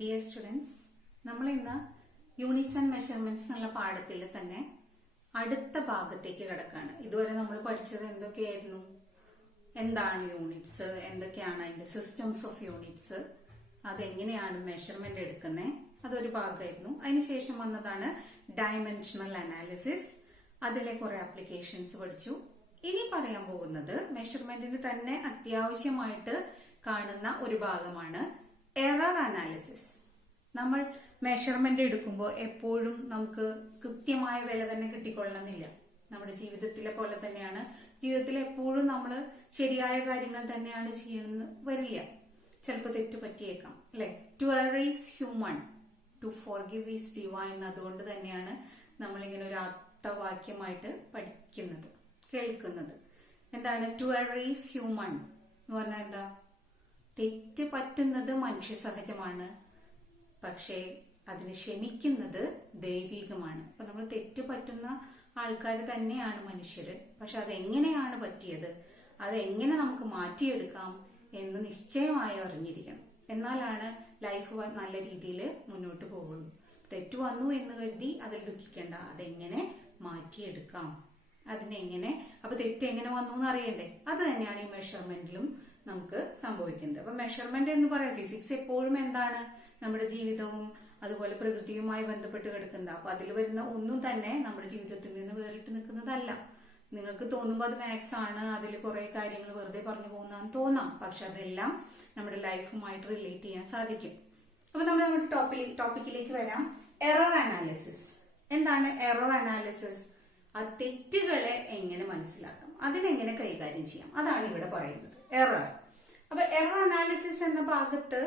Dear students, നമ്മൾ ഇന്ന് units and measurements എന്നുള്ള പാഠത്തിൽ തന്നെ അടുത്ത ഭാഗത്തേക്ക് കിടക്കാണ്. ഇതുവരെ നമ്മൾ പഠിച്ചത് എന്തൊക്കെയായിരുന്നു? എന്താണ് യൂണിറ്റ്സ്, എന്തൊക്കെയാണ് അതിന്റെ സിസ്റ്റംസ് ഓഫ് യൂണിറ്റ്സ്, അതെങ്ങനെയാണ് മെഷർമെന്റ് എടുക്കുന്നത്, അതൊരു ഭാഗമായിരുന്നു. അതിനുശേഷം വന്നതാണ് ഡയമെൻഷണൽ അനാലിസിസ്. അതിലെ കുറെ ആപ്ലിക്കേഷൻസ് പഠിച്ചു. ഇനി പറയാൻ പോകുന്നത് മെഷർമെന്റിന് തന്നെ അത്യാവശ്യമായിട്ട് കാണുന്ന ഒരു ഭാഗമാണ് എറർ അനാലിസിസ്. നമ്മൾ മെഷർമെന്റ് എടുക്കുമ്പോൾ എപ്പോഴും നമുക്ക് കൃത്യമായ വില തന്നെ കിട്ടിക്കൊള്ളണമെന്നില്ല. നമ്മുടെ ജീവിതത്തിലെ പോലെ തന്നെയാണ്, ജീവിതത്തിൽ എപ്പോഴും നമ്മൾ ശരിയായ കാര്യങ്ങൾ തന്നെയാണ് ചെയ്യണമെന്ന് വരില്ല. ചിലപ്പോൾ തെറ്റു പറ്റിയേക്കാം, അല്ലെ? To err is human, to forgive is divine. അതുകൊണ്ട് തന്നെയാണ് നമ്മളിങ്ങനെ ഒരു ആപ്തവാക്യമായിട്ട് പഠിക്കുന്നത്, കേൾക്കുന്നത്. എന്താണ് ടു എറർ ഈസ് ഹ്യൂമൺ എന്ന് പറഞ്ഞാൽ? എന്താ? തെറ്റ് പറ്റുന്നത് മനുഷ്യ സഹജമാണ്, പക്ഷേ അതിന് ക്ഷമിക്കുന്നത് ദൈവികമാണ്. അപ്പൊ നമ്മൾ തെറ്റ് പറ്റുന്ന ആൾക്കാർ തന്നെയാണ് മനുഷ്യര്. പക്ഷെ അതെങ്ങനെയാണ് പറ്റിയത്, അതെങ്ങനെ നമുക്ക് മാറ്റിയെടുക്കാം എന്ന് നിശ്ചയമായി അറിഞ്ഞിരിക്കണം. എന്നാലാണ് ലൈഫ് നല്ല രീതിയിൽ മുന്നോട്ട് പോകുള്ളൂ. തെറ്റ് വന്നു എന്ന് കരുതി അതിൽ ദുഃഖിക്കേണ്ട. അതെങ്ങനെ മാറ്റിയെടുക്കാം, അതിനെങ്ങനെ, അപ്പൊ തെറ്റ് എങ്ങനെ വന്നു എന്ന് അറിയണ്ടേ? അത് തന്നെയാണ് ഈ മെഷർമെന്റിലും നമുക്ക് സംഭവിക്കുന്നത്. അപ്പൊ മെഷർമെന്റ് എന്ന് പറയാം, ഫിസിക്സ് എപ്പോഴും എന്താണ്, നമ്മുടെ ജീവിതവും അതുപോലെ പ്രകൃതിയുമായി ബന്ധപ്പെട്ട് കിടക്കുന്നത്. അപ്പൊ അതിൽ വരുന്ന ഒന്നും തന്നെ നമ്മുടെ ജീവിതത്തിൽ നിന്ന് വേറിട്ട് നിൽക്കുന്നതല്ല. നിങ്ങൾക്ക് തോന്നുമ്പോൾ അത് മാത്സ് ആണ്, അതിൽ കുറെ കാര്യങ്ങൾ വെറുതെ പറഞ്ഞു പോകുന്നതെന്ന് തോന്നാം. പക്ഷെ അതെല്ലാം നമ്മുടെ ലൈഫുമായിട്ട് റിലേറ്റ് ചെയ്യാൻ സാധിക്കും. അപ്പൊ നമ്മൾ നമ്മുടെ ടോപ്പിക്കിലേക്ക് വരാം. Error analysis. എന്താണ് എറർ അനാലിസിസ്? ആ തെറ്റുകളെ എങ്ങനെ മനസ്സിലാക്കാം, അതിനെങ്ങനെ കൈകാര്യം ചെയ്യാം, അതാണ് ഇവിടെ പറയുന്നത് എറർ. അപ്പൊ എറർ അനാലിസിസ് എന്ന ഭാഗത്ത്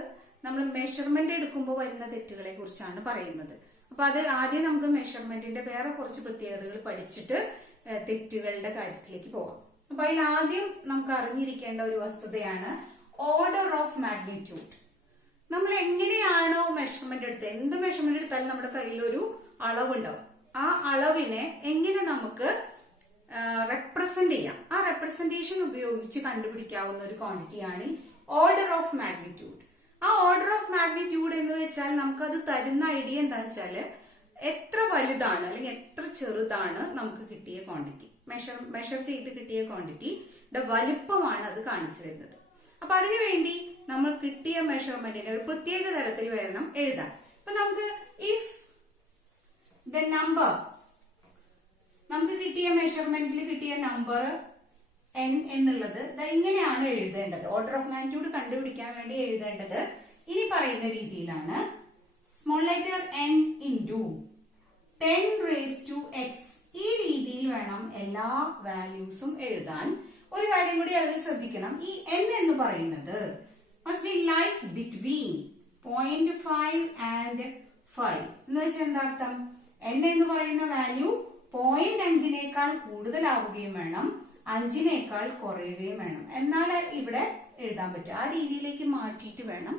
നമ്മൾ മെഷർമെന്റ് എടുക്കുമ്പോൾ വരുന്ന തെറ്റുകളെ കുറിച്ചാണ് പറയുന്നത്. അപ്പൊ അത് ആദ്യം നമുക്ക് മെഷർമെന്റിന്റെ വേറെ കുറച്ച് പ്രത്യേകതകൾ പഠിച്ചിട്ട് തെറ്റുകളുടെ കാര്യത്തിലേക്ക് പോകാം. അപ്പൊ അതിൽ ആദ്യം നമുക്ക് അറിഞ്ഞിരിക്കേണ്ട ഒരു വസ്തുതയാണ് ഓർഡർ ഓഫ് മാഗ്നിറ്റ്യൂഡ്. നമ്മൾ എങ്ങനെയാണോ മെഷർമെന്റ് എടുത്തത്, എന്ത് മെഷർമെന്റ് എടുത്താലും നമ്മുടെ കയ്യിൽ ഒരു അളവുണ്ടാവും. ആ അളവിനെ എങ്ങനെ നമുക്ക് റെപ്രസെന്റ് ചെയ്യാം, ആ റെപ്രസെന്റേഷൻ ഉപയോഗിച്ച് കണ്ടുപിടിക്കാവുന്ന ഒരു ക്വാണ്ടിറ്റിയാണ് ഓർഡർ ഓഫ് മാഗ്നിറ്റ്യൂഡ്. ആ ഓർഡർ ഓഫ് മാഗ്നിറ്റ്യൂഡ് എന്ന് വെച്ചാൽ നമുക്കത് തരുന്ന ഐഡിയ എന്താണെന്ന് വെച്ചാൽ എത്ര വലുതാണ് അല്ലെങ്കിൽ എത്ര ചെറുതാണ് നമുക്ക് കിട്ടിയ ക്വാണ്ടിറ്റി, മെഷർ ചെയ്ത് കിട്ടിയ ക്വാണ്ടിറ്റിയുടെ വലുപ്പമാണ് അത് കാണിച്ചു തരുന്നത്. അപ്പൊ അതിനുവേണ്ടി നമ്മൾ കിട്ടിയ മെഷർമെന്റിനെ ഒരു പ്രത്യേക തരത്തിൽ വേണം എഴുതാൻ. അപ്പൊ നമുക്ക് ഇഫ് ദ നമ്പർ, നമുക്ക് കിട്ടിയ മെഷർമെന്റിൽ കിട്ടിയ നമ്പർ n എന്നുള്ളത് ഇങ്ങനെയാണ് എഴുതേണ്ടത്. ഓർഡർ ഓഫ് മാഗ്നിറ്റ്യൂഡ് കണ്ടുപിടിക്കാൻ വേണ്ടി എഴുതേണ്ടത് ഇനി പറയുന്ന രീതിയിലാണ്. Small letter n into 10⁻⁻x. ഈ രീതിയിൽ വേണം എല്ലാ വാല്യൂസും എഴുതാൻ. ഒരു കാര്യം കൂടി അതിൽ ശ്രദ്ധിക്കണം, ഈ n എന്ന് പറയുന്നത് must be lies between 0.5 and 5. എന്ന് വെച്ചാൽ എന്താ അർത്ഥം? n എന്ന് പറയുന്ന വാല്യൂ 0.5 കൂടുതലാവുകയും വേണം, 5 കുറയുകയും വേണം. എന്നാലേ ഇവിടെ എഴുതാൻ പറ്റും. ആ രീതിയിലേക്ക് മാറ്റിയിട്ട് വേണം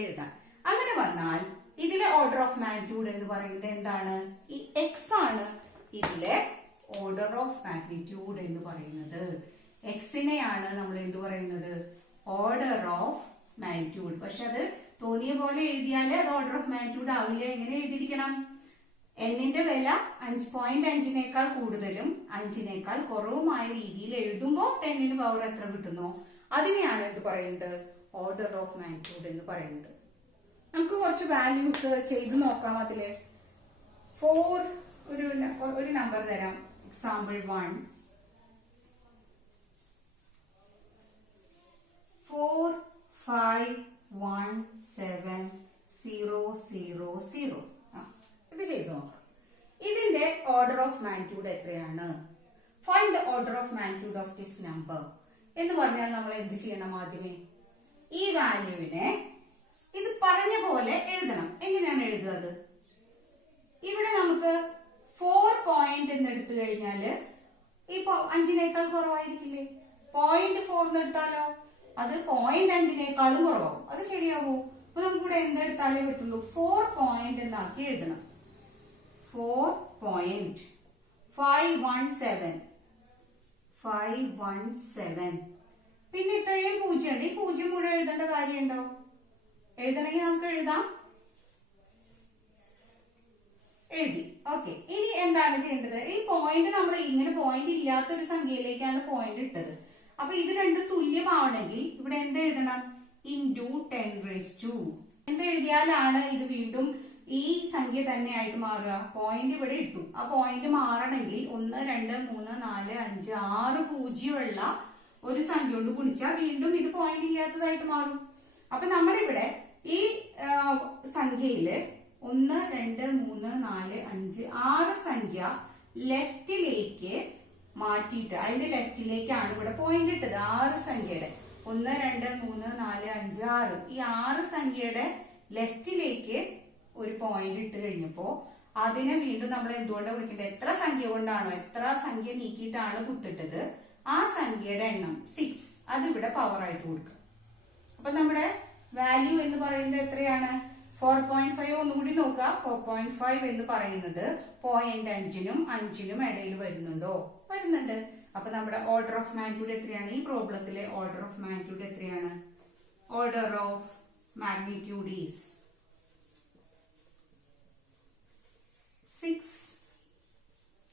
എഴുതാൻ. അങ്ങനെ വന്നാൽ ഇതിലെ ഓർഡർ ഓഫ് മാഗ്നിറ്റ്യൂഡ് എന്ന് പറയുന്നത് എന്താണ്? ഈ x ആണ് ഇതിലെ ഓർഡർ ഓഫ് മാഗ്നിറ്റ്യൂഡ് എന്ന് പറയുന്നത്. എക്സിനെയാണ് നമ്മൾ എന്ത് പറയുന്നത്? Order of magnitude. പക്ഷെ അത് തോന്നിയ പോലെ എഴുതിയാലേ അത് ഓർഡർ ഓഫ് മാഗ്നിറ്റ്യൂഡ് ആവില്ല. എങ്ങനെ എഴുതിയിരിക്കണം? എന്നിന്റെ വില 5.5 കൂടുതലും 5 കുറവുമായ രീതിയിൽ എഴുതുമ്പോൾ 10 പവർ എത്ര കിട്ടുന്നു, അതിനെയാണ് എന്ത് പറയുന്നത്? ഓർഡർ ഓഫ് മാഗ്നിറ്റ്യൂഡ് എന്ന് പറയുന്നത്. നമുക്ക് കുറച്ച് വാല്യൂസ് ചെയ്ത് നോക്കാം. അതില് 4 ഒരു നമ്പർ തരാം. എക്സാമ്പിൾ 1 4 5 1 7 0 0 0. ഇത് ചെയ്ത് നോക്കാം. ഇതിന്റെ ഓർഡർ ഓഫ് മാഗ്നിറ്റ്യൂഡ് എത്രയാണ്? Find the order of magnitude of this number എന്ന് പറഞ്ഞാൽ നമ്മൾ എന്ത് ചെയ്യണം? ആദ്യമേ ഈ വാല്യൂവിനെ ഇത് പറഞ്ഞ പോലെ എഴുതണം. എങ്ങനെയാണ് എഴുതുന്നത്? ഇവിടെ നമുക്ക് 4 പോയിന്റ് എന്ന് എടുത്തു കഴിഞ്ഞാല് ഇപ്പൊ 5 കുറവായിരിക്കില്ലേ? 0.4 എന്ന് എടുത്താലോ അത് 0.5 കുറവാകും. അത് ശരിയാവോ? അപ്പൊ നമുക്കിവിടെ എന്തെടുത്താലേ പറ്റുള്ളൂ? 4 പോയിന്റ് എന്നാക്കി എഴുതണം. 4.517. പിന്നെ ഇത്രയും 0 ഉണ്ട്. ഈ 0 മുഴുവൻ എഴുതേണ്ട കാര്യമുണ്ടോ? എഴുതണമെങ്കിൽ നമുക്ക് എഴുതാം ഓക്കെ, ഇനി എന്താണ് ചെയ്യേണ്ടത്? ഈ പോയിന്റ് നമ്മൾ ഇങ്ങനെ പോയിന്റ് ഇല്ലാത്തൊരു സംഖ്യയിലേക്കാണ് പോയിന്റ് ഇട്ടത്. അപ്പൊ ഇത് രണ്ടും തുല്യമാവണമെങ്കിൽ ഇവിടെ എന്ത് എഴുതണം? ഇൻറ്റു 10⁻². എന്തെഴുതിയാലാണ് ഇത് വീണ്ടും ഈ സംഖ്യ തന്നെ ആയിട്ട് മാറുക? പോയിന്റ് ഇവിടെ ഇട്ടു, ആ പോയിന്റ് മാറണമെങ്കിൽ 1 2 3 4 5 6 പൂജ്യമുള്ള ഒരു സംഖ്യ കൊണ്ട് ഗുണിച്ചാൽ വീണ്ടും ഇത് പോയിന്റ് ഇല്ലാത്തതായിട്ട് മാറും. അപ്പൊ നമ്മളിവിടെ ഈ സംഖ്യയില് 1 2 3 4 5 6 സംഖ്യ ലെഫ്റ്റിലേക്ക് മാറ്റിയിട്ട് അതിന്റെ ലെഫ്റ്റിലേക്കാണ് ഇവിടെ പോയിന്റ് ഇട്ടത്. 6 സംഖ്യയുടെ 1 2 3 4 5 6 ഈ 6 സംഖ്യയുടെ ലെഫ്റ്റിലേക്ക് ഒരു പോയിന്റ് ഇട്ട് കഴിഞ്ഞപ്പോ അതിനെ വീണ്ടും നമ്മൾ എന്തുകൊണ്ട് വിളിക്കേണ്ടത്? എത്ര സംഖ്യ കൊണ്ടാണോ, എത്ര സംഖ്യ നീക്കിയിട്ടാണ് കുത്തിട്ടത്, ആ സംഖ്യയുടെ എണ്ണം 6 അതിവിടെ പവർ ആയിട്ട് കൊടുക്കുക. അപ്പൊ നമ്മുടെ വാല്യൂ എന്ന് പറയുന്നത് എത്രയാണ്? 4.5. ഒന്നുകൂടി നോക്കുക. 4.5 എന്ന് പറയുന്നത് 0.5നും 5നും ഇടയിൽ വരുന്നുണ്ടോ? വരുന്നുണ്ട്. അപ്പൊ നമ്മുടെ ഓർഡർ ഓഫ് മാഗ്നിറ്റ്യൂഡ് എത്രയാണ്? ഈ പ്രോബ്ലത്തിലെ ഓർഡർ ഓഫ് മാഗ്നിറ്റ്യൂഡ് എത്രയാണ്? ഓർഡർ ഓഫ് മാഗ്നിറ്റ്യൂഡ് ഈസ് 6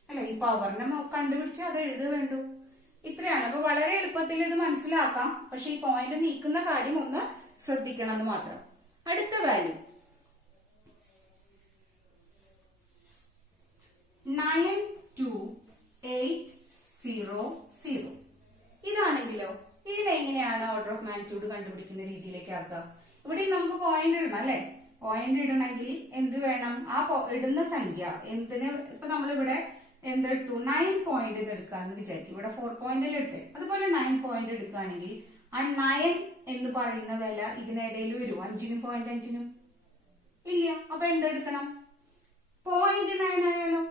അല്ലെ? ഈ പവറിനെ കണ്ടുപിടിച്ച് അത് എഴുത വേണ്ടു. ഇത്രയാണ്. അപ്പൊ വളരെ എളുപ്പത്തിൽ ഇത് മനസ്സിലാക്കാം. പക്ഷെ ഈ പോയിന്റ് നീക്കുന്ന കാര്യം ഒന്ന് ശ്രദ്ധിക്കണം എന്ന് മാത്രം. അടുത്ത വാല്യൂ 92800. ഇതാണെങ്കിലോ ഇതിനെങ്ങനെയാണ് ഓർഡർ ഓഫ് മാഗ്നിറ്റ്യൂഡ് കണ്ടുപിടിക്കുന്ന രീതിയിലേക്ക് ആക്കുക? ഇവിടെ നമുക്ക് പോയിന്റ് ഇടണം അല്ലെ? പോയിന്റ് ഇടണമെങ്കിൽ എന്ത് വേണം? ആ ഇടുന്ന സംഖ്യ എന്തിന്? ഇപ്പൊ നമ്മളിവിടെ എന്തെടുത്തു? 9 പോയിന്റ് എടുക്കാന്ന് വിചാരിക്കും. ഇവിടെ 4 പോയിന്റ് എടുത്തേ. അതുപോലെ 9 പോയിന്റ് എടുക്കുകയാണെങ്കിൽ ആ 9 എന്ന് പറയുന്ന വില ഇതിനിടയിൽ വരും. 5നും 0.5നും ഇല്ല. അപ്പൊ എന്തെടുക്കണം? 0.9 ആയാലോ?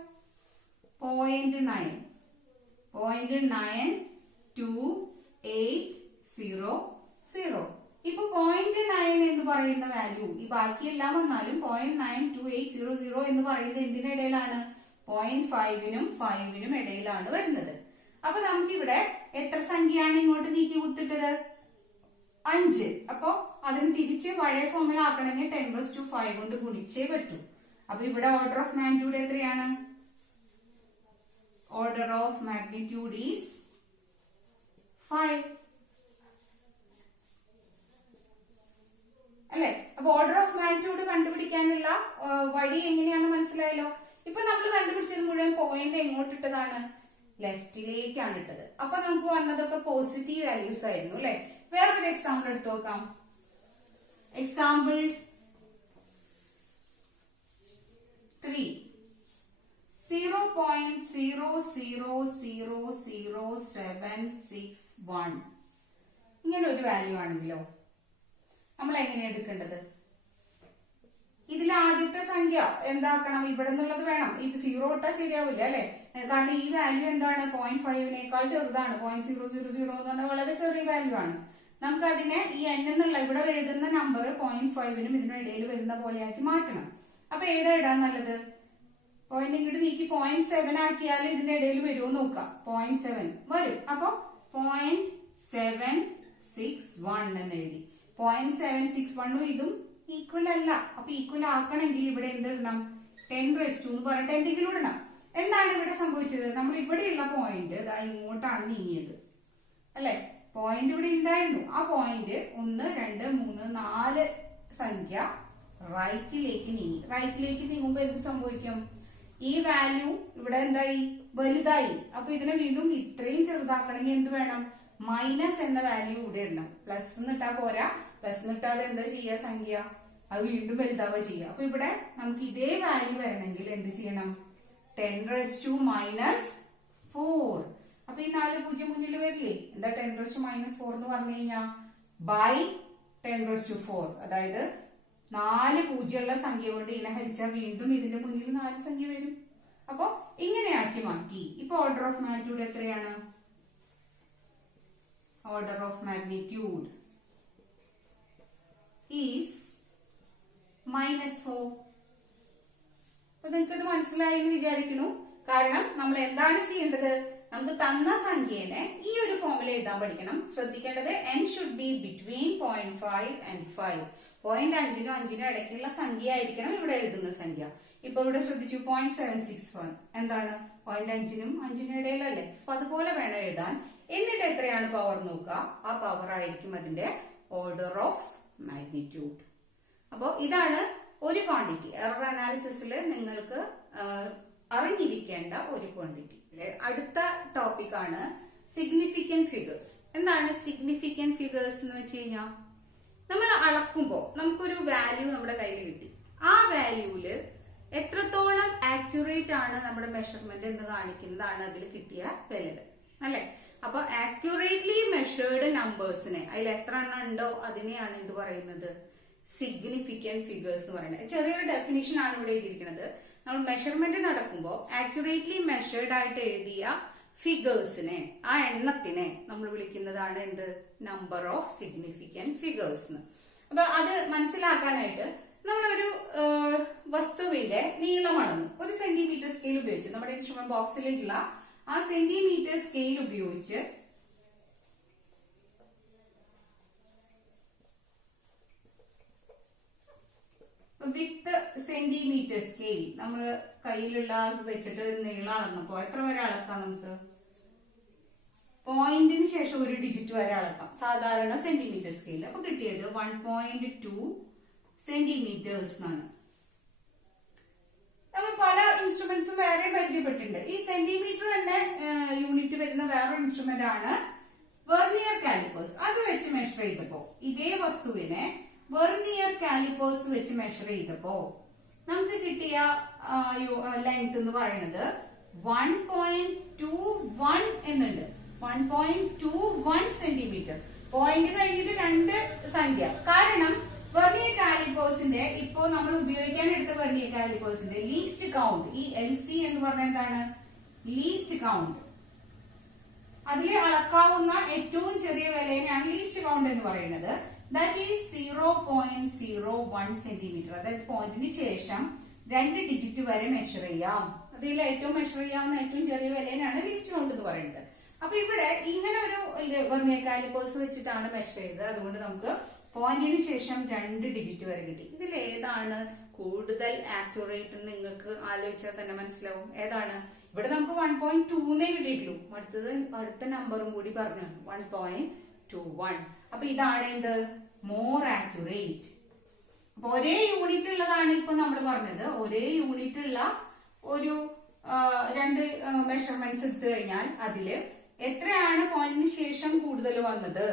0.92800. ഇപ്പൊ 0.9 എന്ന് പറയുന്ന വാല്യൂ ഈ ബാക്കിയെല്ലാം വന്നാലും 0.92800 എന്ന് പറയുന്നത് എന്തിനിടയിലാണ്? 0.5നും 5നും ഇടയിലാണ് വരുന്നത്. അപ്പൊ നമുക്കിവിടെ എത്ര സംഖ്യയാണ് ഇങ്ങോട്ട് നീക്കി കുത്തിട്ടത്? 5. അപ്പൊ അതിന് തിരിച്ച് പഴയ ഫോമിൽ ആക്കണമെങ്കിൽ 10⁻5 കൊണ്ട് ഗുണിച്ചേ പറ്റൂ. അപ്പൊ ഇവിടെ ഓർഡർ ഓഫ് മാഗ്നിറ്റ്യൂഡ് എത്രയാണ്? ഓർഡർ ഓഫ് മാഗ്നിറ്റ്യൂഡ് ഈസ് 5 അല്ലെ? അപ്പൊ ഓർഡർ ഓഫ് മാഗ്നിറ്റ്യൂഡ് കണ്ടുപിടിക്കാനുള്ള വഴി എങ്ങനെയാണെന്ന് മനസ്സിലായല്ലോ. ഇപ്പൊ നമ്മൾ കണ്ടുപിടിച്ചത് മുഴുവൻ പോയിന്റ് എങ്ങോട്ടിട്ടതാണ്? ലെഫ്റ്റിലേക്കാണ് ഇട്ടത്. അപ്പൊ നമുക്ക് വന്നതൊക്കെ പോസിറ്റീവ് വാല്യൂസ് ആയിരുന്നു അല്ലെ? വേറൊരു എക്സാമ്പിൾ എടുത്തു നോക്കാം. എക്സാമ്പിൾ 3. 0.000761 ഇങ്ങനെ ഒരു വാല്യൂ ആണെങ്കിലോ നമ്മൾ എങ്ങനെ എടുക്കേണ്ടത്? ഇതിൽ ആദ്യത്തെ സംഖ്യ എന്താക്കണം? ഇവിടെ നിന്നുള്ളത് വേണം. ഈ 0 ഇട്ടാൽ ശരിയാവില്ല അല്ലെ? കാരണം ഈ വാല്യൂ എന്താണ്? 0.5നേക്കാൾ ചെറുതാണ്. 0.000 എന്ന് പറഞ്ഞാൽ വളരെ ചെറിയ വാല്യൂ ആണ്. നമുക്ക് അതിനെ ഈ n എന്നുള്ള ഇവിടെ എഴുതുന്ന നമ്പർ 0.5നും ഇതിനിടയിൽ വരുന്ന പോലെയാക്കി മാറ്റണം. അപ്പൊ ഏതാ ഇടാൻ നല്ലത്? പോയിന്റ് ഇങ്ങോട്ട് നീക്കി 0.7 ആക്കിയാൽ ഇതിന്റെ ഇടയിൽ വരുമോ നോക്കാം. 0.7 വരും. അപ്പൊ 0.761 എന്ന് എഴുതി. 0.761 ഇതും ഈക്വൽ അല്ല. അപ്പൊ ഈക്വൽ ആക്കണമെങ്കിൽ ഇവിടെ എന്തിടണം? 10⁻² എന്ന് പറഞ്ഞിട്ട് എന്തെങ്കിലും ഇടണം. എന്താണ് ഇവിടെ സംഭവിച്ചത്? നമ്മൾ ഇവിടെയുള്ള പോയിന്റ് ഇങ്ങോട്ടാണ് നീങ്ങിയത് അല്ലെ? പോയിന്റ് ഇവിടെ ഉണ്ടായിരുന്നു. ആ പോയിന്റ് 1 2 3 4 സംഖ്യ റൈറ്റിലേക്ക് നീങ്ങി. റൈറ്റിലേക്ക് നീങ്ങുമ്പോ എന്ത് സംഭവിക്കും? ഈ വാല്യൂ ഇവിടെ എന്തായി? വലുതായി. അപ്പൊ ഇതിനെ വീണ്ടും ഇത്രയും ചെറുതാക്കണമെങ്കിൽ എന്ത് വേണം? മൈനസ് എന്ന വാല്യൂ ഇവിടെ ഇടണം. പ്ലസ് എന്നിട്ടാ പോരാ. പ്ലസ് എന്നിട്ടാൽ എന്താ ചെയ്യുക? സംഖ്യ അത് വീണ്ടും വലുതാവുക ചെയ്യുക. അപ്പൊ ഇവിടെ നമുക്ക് ഇതേ വാല്യൂ വരണമെങ്കിൽ എന്ത് ചെയ്യണം? 10⁻⁻4. അപ്പൊ ഈ 4 0 മുന്നിൽ വരില്ലേ? എന്താ 10⁻⁻4 എന്ന് പറഞ്ഞു കഴിഞ്ഞാൽ ബൈ 10⁻⁴. അതായത് 4 പൂജ്യമുള്ള സംഖ്യ കൊണ്ട് ഇതിനെ ഹരിച്ചാൽ വീണ്ടും ഇതിന്റെ മുന്നിൽ 4 സംഖ്യ വരും. അപ്പൊ ഇങ്ങനെയാക്കി മാറ്റി. ഇപ്പൊ ഓർഡർ ഓഫ് മാഗ്നിറ്റ്യൂഡ് എത്രയാണ്? Order of magnitude is -4. അപ്പൊ നിങ്ങൾക്ക് ഇത് മനസ്സിലായി എന്ന് വിചാരിക്കുന്നു. കാരണം നമ്മൾ എന്താണ് ചെയ്യേണ്ടത്? നമുക്ക് തന്ന സംഖ്യനെ ഈ ഒരു ഫോമിൽ എഴുതാൻ പഠിക്കണം. ശ്രദ്ധിക്കേണ്ടത് n should be between 0.5 and 5. 0.5നും 5നും ഇടയ്ക്കുള്ള സംഖ്യ ആയിരിക്കണം ഇവിടെ എഴുതുന്ന സംഖ്യ. ഇപ്പൊ ഇവിടെ ശ്രദ്ധിച്ചു 0.761 എന്താണ് 0.5നും 5നും ഇടയിലല്ലേ, അപ്പൊ അതുപോലെ വേണം എഴുതാൻ. എന്നിട്ട് എത്രയാണ് പവർ നോക്കുക, ആ പവർ ആയിരിക്കും അതിന്റെ ഓർഡർ ഓഫ് മാഗ്നിറ്റ്യൂഡ്. അപ്പോ ഇതാണ് ഒരു ക്വാണ്ടിറ്റി. എറർ അനാലിസിസിൽ നിങ്ങൾക്ക് അറിഞ്ഞിരിക്കേണ്ട ഒരു ക്വാണ്ടിറ്റി. അടുത്ത ടോപ്പിക് ആണ് സിഗ്നിഫിക്കന്റ് ഫിഗേഴ്സ്. എന്താണ് സിഗ്നിഫിക്കന്റ് ഫിഗേഴ്സ് എന്ന് വെച്ച് കഴിഞ്ഞാൽ, നമ്മൾ അളക്കുമ്പോൾ നമുക്കൊരു വാല്യൂ നമ്മുടെ കയ്യിൽ കിട്ടി, ആ വാല്യൂല് എത്രത്തോളം ആക്യുറേറ്റ് ആണ് നമ്മുടെ മെഷർമെന്റ് എന്ന് കാണിക്കുന്നതാണ് അതിൽ കിട്ടിയ വിലകൾ അല്ലെ. അപ്പൊ ആക്യുറേറ്റ്ലി മെഷേർഡ് നമ്പേഴ്സിനെ അതിൽ എത്ര എണ്ണം ഉണ്ടോ അതിനെയാണ് എന്ത് പറയുന്നത്, സിഗ്നിഫിക്കന്റ് ഫിഗേഴ്സ് എന്ന് പറയുന്നത്. ചെറിയൊരു ഡെഫിനിഷൻ ആണ് ഇവിടെ എഴുതിയിരിക്കുന്നത്. നമ്മൾ മെഷർമെന്റ് നടക്കുമ്പോൾ ആക്യുറേറ്റ്ലി മെഷേർഡ് ആയിട്ട് എഴുതിയ ഫിഗേഴ്സിനെ, ആ എണ്ണത്തിനെ നമ്മൾ വിളിക്കുന്നതാണ് എന്ത്, നമ്പർ ഓഫ് സിഗ്നിഫിക്കന്റ് ഫിഗേഴ്സ്. അപ്പൊ അത് മനസ്സിലാക്കാനായിട്ട് നമ്മളൊരു വസ്തുവിന്റെ നീളം അളന്നു ഒരു സെന്റിമീറ്റർ സ്കെയിൽ ഉപയോഗിച്ച്, നമ്മുടെ ഇൻസ്ട്രുമെന്റ് ബോക്സിലുള്ള ആ സെന്റിമീറ്റർ സ്കെയിൽ ഉപയോഗിച്ച് വിത്ത് സെന്റിമീറ്റർ സ്കെയിൽ നമ്മൾ കയ്യിലുള്ള വെച്ചിട്ട് നീളം അളന്നപ്പോ എത്ര വരെ അളക്കാം, നമുക്ക് പോയിന്റിന് ശേഷം ഒരു ഡിജിറ്റ് വരെ അളക്കാം സാധാരണ സെന്റിമീറ്റർ സ്കെയിൽ. അപ്പൊ കിട്ടിയത് 1.2 സെന്റിമീറ്റേഴ്സ് ആണ്. നമ്മൾ പല ഇൻസ്ട്രുമെന്റ്സും വേറെ പരിചയപ്പെട്ടിട്ടുണ്ട്. ഈ സെന്റിമീറ്റർ തന്നെ യൂണിറ്റ് വരുന്ന വേറൊരു ഇൻസ്ട്രുമെന്റ് ആണ് വെർനിയർ കാലിപ്പേഴ്സ്. അത് വെച്ച് മെഷർ ചെയ്തപ്പോ, ഇതേ വസ്തുവിനെ വെർനിയർ കാലിപ്പേഴ്സ് വെച്ച് മെഷർ ചെയ്തപ്പോ നമുക്ക് കിട്ടിയ ലെങ്ത് എന്ന് പറയുന്നത് 1.21 എന്നുണ്ട്. 1.21 സെന്റിമീറ്റർ. പോയിന്റ് കഴിഞ്ഞിട്ട് 2 സംഖ്യ. കാരണം വെർനിയർ കാലിപ്പേഴ്സിന്റെ ഇപ്പോ നമ്മൾ ഉപയോഗിക്കാൻ എടുത്ത വെർനിയർ കാലിപ്പേഴ്സിന്റെ ലീസ്റ്റ് കൗണ്ട്, ഈ LC എന്ന് പറഞ്ഞ എന്താണ്, ലീസ്റ്റ് കൗണ്ട്. അതിലെ അളക്കാവുന്ന ഏറ്റവും ചെറിയ വിലയാണ് ലീസ്റ്റ് കൗണ്ട് എന്ന് പറയുന്നത്. That is 0.01 centimetre. അതായത് പോയിന്റിന് ശേഷം 2 ഡിജിറ്റ് വരെ മെഷർ ചെയ്യാം. അതിൽ ഏറ്റവും മെഷർ ചെയ്യാവുന്ന ഏറ്റവും ചെറിയ വിലയാണ് ലീസ്റ്റ് കൗണ്ട് എന്ന് പറയുന്നത്. അപ്പൊ ഇവിടെ ഇങ്ങനെ ഒരു വെർനിയർ കാലിപ്പേഴ്സ് വെച്ചിട്ടാണ് മെഷർ ചെയ്തത്. അതുകൊണ്ട് നമുക്ക് പോയിന്റിന് ശേഷം 2 ഡിജിറ്റ് വരെ കിട്ടി. ഇതിൽ ഏതാണ് കൂടുതൽ ആക്യുറേറ്റ് എന്ന് നിങ്ങൾക്ക് ആലോചിച്ചാൽ തന്നെ മനസ്സിലാവും. ഏതാണ്? ഇവിടെ നമുക്ക് 1.2 കിട്ടിയിട്ടുള്ളൂ. അടുത്ത നമ്പറും കൂടി പറഞ്ഞു 1.21. അപ്പൊ ഇതാണ് എന്ത്, മോർ ആക്യുറേറ്റ്. അപ്പൊ ഒരേ യൂണിറ്റ് ഉള്ളതാണ് ഇപ്പൊ നമ്മൾ പറഞ്ഞത്. ഒരേ യൂണിറ്റ് ഉള്ള ഒരു 2 മെഷർമെന്റ്സ് എടുത്തു കഴിഞ്ഞാൽ അതില് എത്രയാണ് പോയിന്റിന് ശേഷം കൂടുതൽ വന്നത്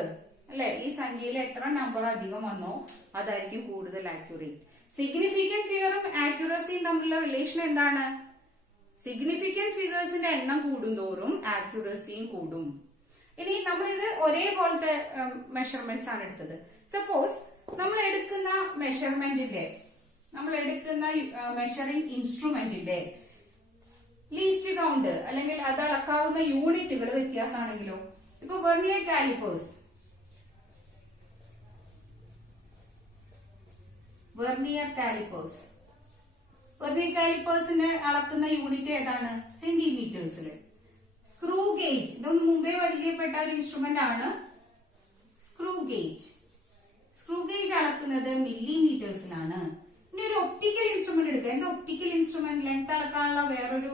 അല്ലെ, ഈ സംഖ്യയിൽ എത്ര നമ്പർ അധികം വന്നോ അതായിരിക്കും കൂടുതൽ ആക്യുറേറ്റ്. സിഗ്നിഫിക്കന്റ് ഫിഗറും ആക്യുറസിയും തമ്മിലുള്ള റിലേഷൻ എന്താണ്? സിഗ്നിഫിക്കന്റ് ഫിഗേഴ്സിന്റെ എണ്ണം കൂടുന്തോറും ആക്യുറസിയും കൂടും. ഇനി നമ്മളിത് ഒരേപോലത്തെ മെഷർമെന്റ്സ് ആണ് എടുത്തത്. സപ്പോസ് നമ്മൾ എടുക്കുന്ന മെഷറിംഗ് ഇൻസ്ട്രുമെന്റിന്റെ ലീസ്റ്റ് കൗണ്ട് അല്ലെങ്കിൽ അത് അളക്കാവുന്ന യൂണിറ്റുകൾ വ്യത്യാസമാണെങ്കിലോ, ഇപ്പൊ വെർനിയർ കാലിപ്പേഴ്സിന് അളക്കുന്ന യൂണിറ്റ് ഏതാണ്? സെന്റിമീറ്റേഴ്സില്. സ്ക്രൂ ഗേജ്, ഇതൊന്ന് മുമ്പേ പരിചയപ്പെട്ട ഒരു ഇൻസ്ട്രുമെന്റ് ആണ് സ്ക്രൂ ഗേജ്. അളക്കുന്നത് മില്ലിമീറ്റേഴ്സിലാണ്. ഇനി ഒരു ഒപ്റ്റിക്കൽ ഇൻസ്ട്രുമെന്റ് എടുക്കുക. എന്താ ഒപ്റ്റിക്കൽ ഇൻസ്ട്രുമെന്റ്? ലെങ്ത് അളക്കാനുള്ള വേറൊരു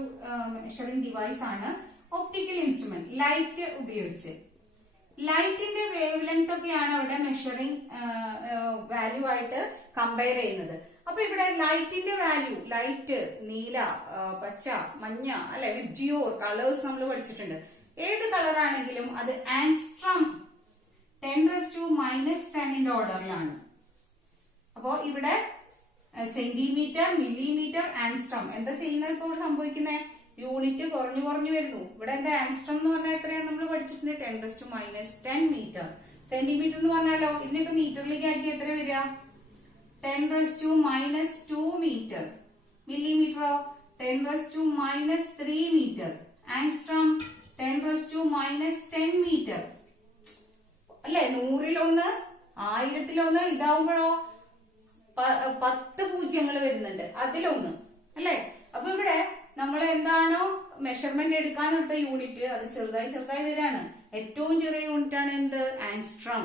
മെഷറിംഗ് ഡിവൈസ് ആണ് ഒപ്റ്റിക്കൽ ഇൻസ്ട്രുമെന്റ്. ലൈറ്റ് ഉപയോഗിച്ച് ലൈറ്റിന്റെ വേവ് ലെങ്ത് ഒക്കെയാണ് അവിടെ മെഷറിംഗ് വാല്യൂ ആയിട്ട് കമ്പയർ ചെയ്യുന്നത്. അപ്പൊ ഇവിടെ ലൈറ്റിന്റെ വാല്യൂ, ലൈറ്റ് നീല, പച്ച, മഞ്ഞ അല്ലെ, വിബ്ജിയോർ കളേഴ്സ് നമ്മൾ പഠിച്ചിട്ടുണ്ട്. ഏത് കളർ ആണെങ്കിലും അത് ആംസ്ട്രം 10⁻⁻10 ഓർഡറിലാണ്. അപ്പോ ഇവിടെ സെന്റിമീറ്റർ, മില്ലിമീറ്റർ, ആംസ്ട്രം എന്താ ചെയ്യുന്നത്? ഇപ്പോൾ ഇവിടെ സംഭവിക്കുന്നത് യൂണിറ്റ് കുറഞ്ഞു വരുന്നു. ഇവിടെ എന്താ ആംസ്ട്രം എന്ന് പറഞ്ഞാൽ എത്രയാണ് നമ്മൾ പഠിച്ചിട്ടുണ്ട്? 10⁻10 മീറ്റർ. സെന്റിമീറ്റർ എന്ന് പറഞ്ഞാലോ ഇതിനൊക്കെ മീറ്ററിലേക്ക് ആക്കി എത്ര വരിക? 10⁻2 മീറ്റർ. മില്ലിമീറ്ററോ 10⁻3 മീറ്റർ. ആംസ്ട്രം 10⁻10 മീറ്റർ. അല്ലെ, 100-1, 1000-1 ഇതാവുമ്പോഴോ 10 പൂജ്യങ്ങൾ വരുന്നുണ്ട്, അതിലൊന്ന് അല്ലെ. അപ്പൊ ഇവിടെ നമ്മൾ എന്താണോ മെഷർമെന്റ് എടുക്കാനെടുത്ത യൂണിറ്റ് അത് ചെറുതായി വരികയാണ്. ഏറ്റവും ചെറിയ യൂണിറ്റ് ആണ് എന്ത്? ആംസ്ട്രം.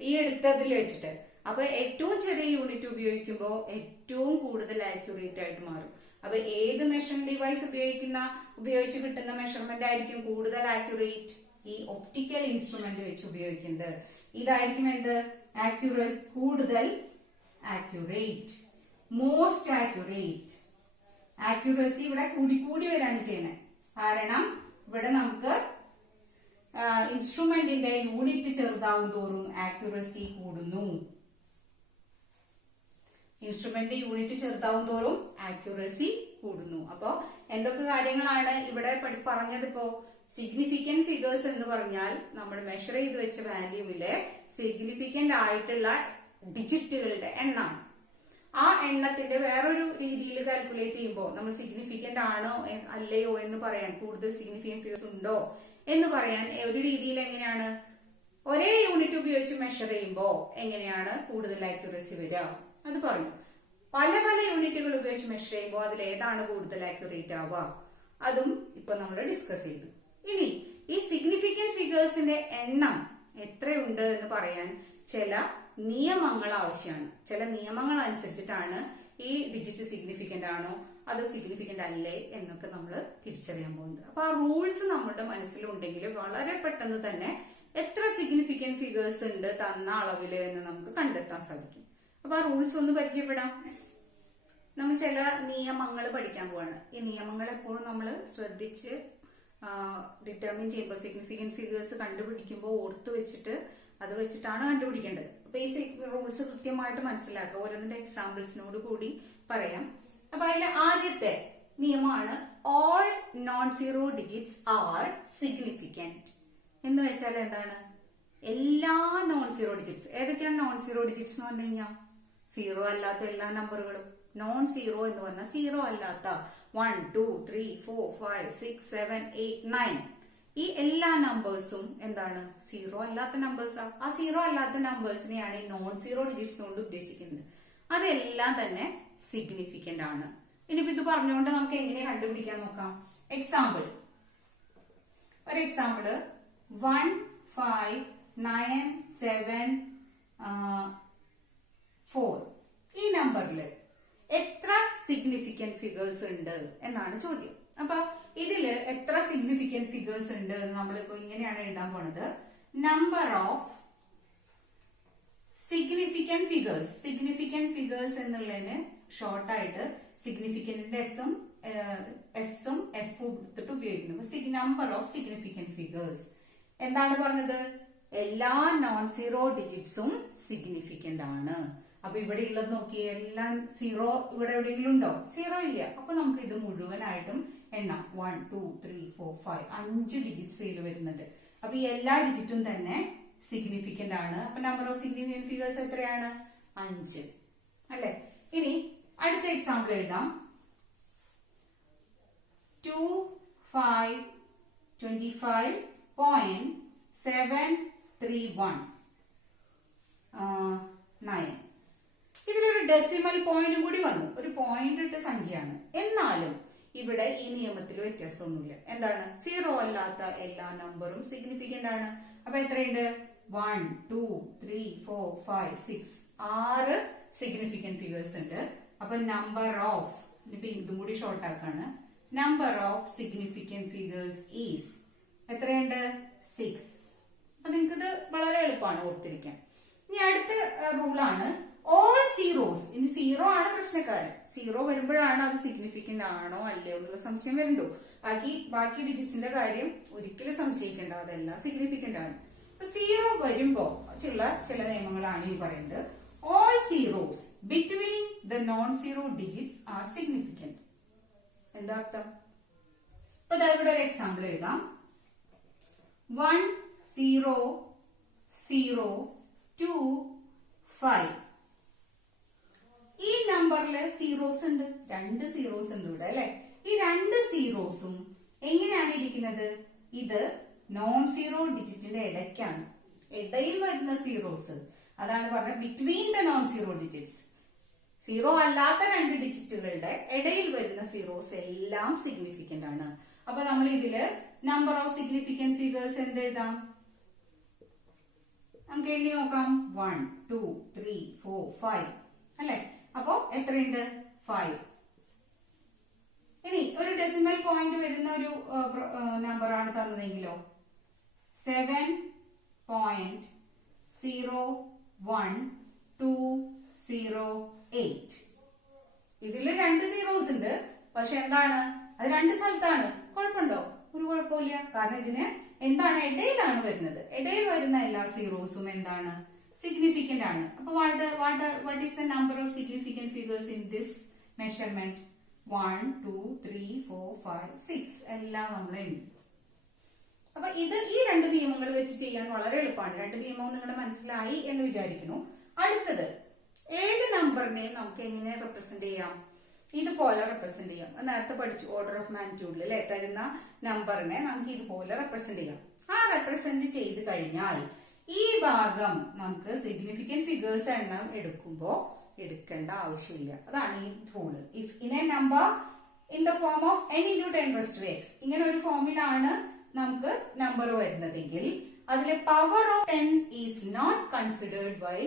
ഈ എടുത്തതിൽ വെച്ചിട്ട് അപ്പൊ ഏറ്റവും ചെറിയ യൂണിറ്റ് ഉപയോഗിക്കുമ്പോൾ ഏറ്റവും കൂടുതൽ ആക്യുറേറ്റ് ആയിട്ട് മാറും. അപ്പൊ ഏത് മെഷറിംഗ് ഡിവൈസ് ഉപയോഗിച്ച് കിട്ടുന്ന മെഷർമെന്റ് ആയിരിക്കും കൂടുതൽ ആക്യുറേറ്റ്? ഈ ഒപ്റ്റിക്കൽ ഇൻസ്ട്രുമെന്റ് വെച്ച് ഉപയോഗിക്കുന്നത് ഇതായിരിക്കും എന്ത്? ആക്യുറേറ്റ്, കൂടുതൽ ആക്യുറേറ്റ്, മോസ്റ്റ് ആക്യുറേറ്റ്. ആക്യുറസി ഇവിടെ കൂടി വരാണ് ചെയ്യുന്നത്. കാരണം ഇവിടെ നമുക്ക് ഇൻസ്ട്രുമെന്റിന്റെ യൂണിറ്റ് ചെറുതാവും തോറും ആക്യുറസി കൂടുന്നു. ഇൻസ്ട്രുമെന്റ് യൂണിറ്റ് ചെറുതാവും തോറും ആക്യുറസി കൂടുന്നു. അപ്പോ എന്തൊക്കെ കാര്യങ്ങളാണ് ഇവിടെ പറഞ്ഞതിപ്പോ? സിഗ്നിഫിക്കന്റ് ഫിഗേഴ്സ് എന്ന് പറഞ്ഞാൽ നമ്മൾ മെഷർ ചെയ്ത് വെച്ച വാല്യൂവില് സിഗ്നിഫിക്കന്റ് ആയിട്ടുള്ള ഡിജിറ്റുകളുടെ എണ്ണം. ആ എണ്ണത്തിന്റെ വേറൊരു രീതിയിൽ കാൽക്കുലേറ്റ് ചെയ്യുമ്പോൾ നമ്മൾ സിഗ്നിഫിക്കന്റ് ആണോ അല്ലയോ എന്ന് പറയാൻ, കൂടുതൽ സിഗ്നിഫിക്കന്റ് ഫിഗേഴ്സ് ഉണ്ടോ എന്ന് പറയാൻ ഒരു രീതിയിൽ എങ്ങനെയാണ്? ഒരേ യൂണിറ്റ് ഉപയോഗിച്ച് മെഷർ ചെയ്യുമ്പോൾ എങ്ങനെയാണ് കൂടുതൽ ആക്യുറസി വരിക അത് പറയും. പല യൂണിറ്റുകൾ ഉപയോഗിച്ച് മെഷർ ചെയ്യുമ്പോൾ അതിൽ ഏതാണ് കൂടുതൽ ആക്യുറേറ്റ് ആവുക അതും ഇപ്പൊ നമ്മൾ ഡിസ്കസ് ചെയ്തു. ഇനി ഈ സിഗ്നിഫിക്കന്റ് ഫിഗേഴ്സിന്റെ എണ്ണം എത്രയുണ്ട് എന്ന് പറയാൻ ചില നിയമങ്ങൾ ആവശ്യമാണ്. ചില നിയമങ്ങൾ അനുസരിച്ചിട്ടാണ് ഈ ഡിജിറ്റ് സിഗ്നിഫിക്കന്റ് ആണോ അതോ സിഗ്നിഫിക്കന്റ് അല്ലേ എന്നൊക്കെ നമ്മൾ തിരിച്ചറിയാൻ പോകുന്നത്. അപ്പൊ ആ റൂൾസ് നമ്മുടെ മനസ്സിലുണ്ടെങ്കിൽ വളരെ പെട്ടെന്ന് തന്നെ എത്ര സിഗ്നിഫിക്കന്റ് ഫിഗേഴ്സ് ഉണ്ട് തന്ന അളവില് എന്ന് നമുക്ക് കണ്ടെത്താൻ സാധിക്കും. അപ്പൊ ആ റൂൾസ് ഒന്ന് പരിചയപ്പെടാം. നമ്മൾ ചില നിയമങ്ങൾ പഠിക്കാൻ പോവാണ്. ഈ നിയമങ്ങൾ എപ്പോഴും നമ്മൾ ശ്രദ്ധിച്ച് ഡിറ്റർമിൻ ചെയ്യുമ്പോൾ സിഗ്നിഫിക്കന്റ് ഫിഗേഴ്സ് കണ്ടുപിടിക്കുമ്പോൾ ഓർത്ത് വെച്ചിട്ട് അത് വെച്ചിട്ടാണ് കണ്ടുപിടിക്കേണ്ടത്. അപ്പൊ ഈ റൂൾസ് കൃത്യമായിട്ട് മനസ്സിലാക്കുക. ഓരോന്നിന്റെ എക്സാമ്പിൾസിനോട് കൂടി പറയാം. അപ്പൊ അതിലെ ആദ്യത്തെ നിയമമാണ് all non zero digits R significant. എന്ന് വെച്ചാൽ എന്താണ്? എല്ലാ നോൺ സീറോ ഡിജിറ്റ്സ്. ഏതൊക്കെയാണ് നോൺ സീറോ ഡിജിറ്റ്സ് എന്ന് പറഞ്ഞു കഴിഞ്ഞാൽ? സീറോ അല്ലാത്ത എല്ലാ നമ്പറുകളും. നോൺ സീറോ എന്ന് പറഞ്ഞാൽ സീറോ അല്ലാത്ത 1 2 3 4 5 6 7 8 9 ഈ എല്ലാ നമ്പേഴ്സും എന്താണ്? സീറോ അല്ലാത്ത നമ്പേഴ്സാ. ആ സീറോ അല്ലാത്ത നമ്പേഴ്സിനെയാണ് ഈ നോൺ സീറോ ഡിജിറ്റ്സ് കൊണ്ട് ഉദ്ദേശിക്കുന്നത്. അതെല്ലാം തന്നെ സിഗ്നിഫിക്കന്റ് ആണ്. ഇനിയിപ്പോ ഇത് പറഞ്ഞുകൊണ്ട് നമുക്ക് എങ്ങനെ കണ്ടുപിടിക്കാൻ നോക്കാം. ഒരു എക്സാമ്പിള് 1 5 9 7 4 ഈ നമ്പറിൽ എത്ര സിഗ്നിഫിക്കന്റ് ഫിഗേഴ്സ് ഉണ്ട് എന്നാണ് ചോദ്യം. അപ്പൊ ഇതില് എത്ര സിഗ്നിഫിക്കന്റ് ഫിഗേഴ്സ് ഉണ്ട് എന്ന് നമ്മളിപ്പോ ഇങ്ങനെയാണ് എഴുതാൻ പോണത്. Number of significant figures. Significant figures എന്നുള്ളതിന് ഷോർട്ടായിട്ട് സിഗ്നിഫിക്കന്റിന്റെ എസും എഫും എടുത്തിട്ട് ഉപയോഗിക്കുന്നു. നമ്പർ ഓഫ് സിഗ്നിഫിക്കന്റ് ഫിഗേഴ്സ് എന്താണ് പറഞ്ഞത്? എല്ലാ നോൺ സീറോ ഡിജിറ്റ്സും സിഗ്നിഫിക്കന്റ് ആണ്. അപ്പൊ ഇവിടെ ഉള്ളത് നോക്കിയേ, എല്ലാം സീറോ ഇവിടെ എവിടെയെങ്കിലും ഉണ്ടോ? സീറോ ഇല്ല. അപ്പൊ നമുക്ക് ഇത് മുഴുവനായിട്ടും എണ്ണാം. 1 2 3 4 5 5 ഡിജിറ്റ്സ് ഇതിൽ വരുന്നുണ്ട്. അപ്പൊ ഈ എല്ലാ ഡിജിറ്റും തന്നെ സിഗ്നിഫിക്കന്റ് ആണ്. അപ്പൊ നമ്പർ ഓഫ് സിഗ്നിഫിക്കന്റ് ഫിഗേഴ്സ് എത്രയാണ്? 5 അല്ലെ? ഇനി അടുത്ത എക്സാമ്പിൾ എഴുതാം. 2 5 25.731 9. ഇതിലൊരു ഡെസിമൽ പോയിന്റും കൂടി വന്നു. ഒരു പോയിന്റ് ഇട്ട സംഖ്യയാണ്. എന്നാലും ഇവിടെ ഈ നിയമത്തിൽ വ്യത്യാസമൊന്നുമില്ല. എന്താണ്? സീറോ അല്ലാത്ത എല്ലാ നമ്പറും സിഗ്നിഫിക്കന്റ് ആണ്. അപ്പൊ എത്രയുണ്ട്? 1 2 3 4 5 6 6 സിഗ്നിഫിക്കന്റ് ഫിഗേഴ്സ് ഉണ്ട്. അപ്പൊ നമ്പർ ഓഫ്, ഇപ്പൊ ഇതും കൂടി ഷോർട്ട് ആക്കാണ്, number of significant figures is എത്രയുണ്ട്? 6. അപ്പൊ നിങ്ങൾക്കിത് വളരെ എളുപ്പമാണ് ഓർത്തിരിക്കാൻ. ഇനി അടുത്ത റൂളാണ് ഓൾ സീറോസ്. ഇനി സീറോ ആണ് പ്രശ്നക്കാരൻ. സീറോ വരുമ്പോഴാണ് അത് സിഗ്നിഫിക്കന്റ് ആണോ അല്ലയോ എന്നുള്ള സംശയം വരുന്നുണ്ടോ. ബാക്കി ഡിജിറ്റ്സിന്റെ കാര്യം ഒരിക്കലും സംശയിക്കേണ്ട, അതെല്ലാം സിഗ്നിഫിക്കന്റ് ആണ്. അപ്പൊ സീറോ വരുമ്പോ ചില നിയമങ്ങളാണ് ഈ പറയുന്നത്. All zeros between the non zero digits R significant. എന്താ അർത്ഥം? അപ്പൊ ഇവിടെ ഒരു എക്സാമ്പിൾ എഴുതാം. 1 0 0 2 5. ഈ നമ്പറില് സീറോസ് ഉണ്ട്, 2 സീറോസ് ഉണ്ട് ഇവിടെ അല്ലെ. ഈ 2 സീറോസും എങ്ങനെയാണ് ഇരിക്കുന്നത്? ഇത് നോൺ സീറോ ഡിജിറ്റിന്റെ ഇടയ്ക്കാണ്, ഇടയിൽ വരുന്ന സീറോസ്. അതാണ് പറഞ്ഞത് between the non zero digits. Zero അല്ലാത്ത 2 ഡിജിറ്റുകളുടെ ഇടയിൽ വരുന്ന സീറോസ് എല്ലാം സിഗ്നിഫിക്കന്റ് ആണ്. അപ്പൊ നമ്മൾ ഇതില് നമ്പർ ഓഫ് സിഗ്നിഫിക്കന്റ് ഫിഗേഴ്സ് എന്ത് എഴുതാം? നമുക്ക് എണ്ണി നോക്കാം. 1 2 3 4 5 അല്ലെ? അപ്പോ എത്രയുണ്ട്? 5. ഇനി ഒരു ഡെസിമൽ പോയിന്റ് വരുന്ന ഒരു നമ്പർ ആണ് തന്നതെങ്കിലോ 7.01208. ഇതില് 2 സീറോസ് ഉണ്ട്. പക്ഷെ എന്താണ്, അത് 2 സ്ഥലത്താണ്. കുഴപ്പമുണ്ടോ? ഒരു കുഴപ്പമില്ല. കാരണം ഇതിന് എന്താണ്, ഇടയിലാണ് വരുന്നത്. ഇടയിൽ വരുന്ന എല്ലാ സീറോസും എന്താണ്, സിഗ്നിഫിക്കന്റ് ആണ്. അപ്പൊ what is the number of significant figures in this measurement? 1 2 3 4 5 6 എല്ലാം നമ്മൾ എഴുതി. അപ്പൊ ഇത് ഈ 2 നിയമങ്ങൾ വെച്ച് ചെയ്യാൻ വളരെ എളുപ്പമാണ്. 2 നിയമവും നിങ്ങളുടെ മനസ്സിലായി എന്ന് വിചാരിക്കുന്നു. അടുത്തത്, ഏത് നമ്പറിനെയും നമുക്ക് എങ്ങനെ റെപ്രസെന്റ് ചെയ്യാം? ഇതുപോലെ റെപ്രസെന്റ് ചെയ്യാം. നേരത്തെ പഠിച്ചു ഓർഡർ ഓഫ് മാഗ്നിറ്റ്യൂഡിൽ അല്ലെ, തരുന്ന നമ്പറിനെ നമുക്ക് ഇതുപോലെ റെപ്രസെന്റ് ചെയ്യാം. ആ റെപ്രസെന്റ് ചെയ്ത് കഴിഞ്ഞാൽ ഈ ഭാഗം നമുക്ക് സിഗ്നിഫിക്കന്റ് ഫിഗേഴ്സ് എണ്ണം എടുക്കുമ്പോ എടുക്കേണ്ട ആവശ്യമില്ല. അതാണ് ഈ rule. If in A number in the form of n into 10⁻⁴ ഇങ്ങനെ ഒരു ഫോമിലാണ് നമുക്ക് നമ്പർ വരുന്നതെങ്കിൽ അതിലെ power of 10 is not considered by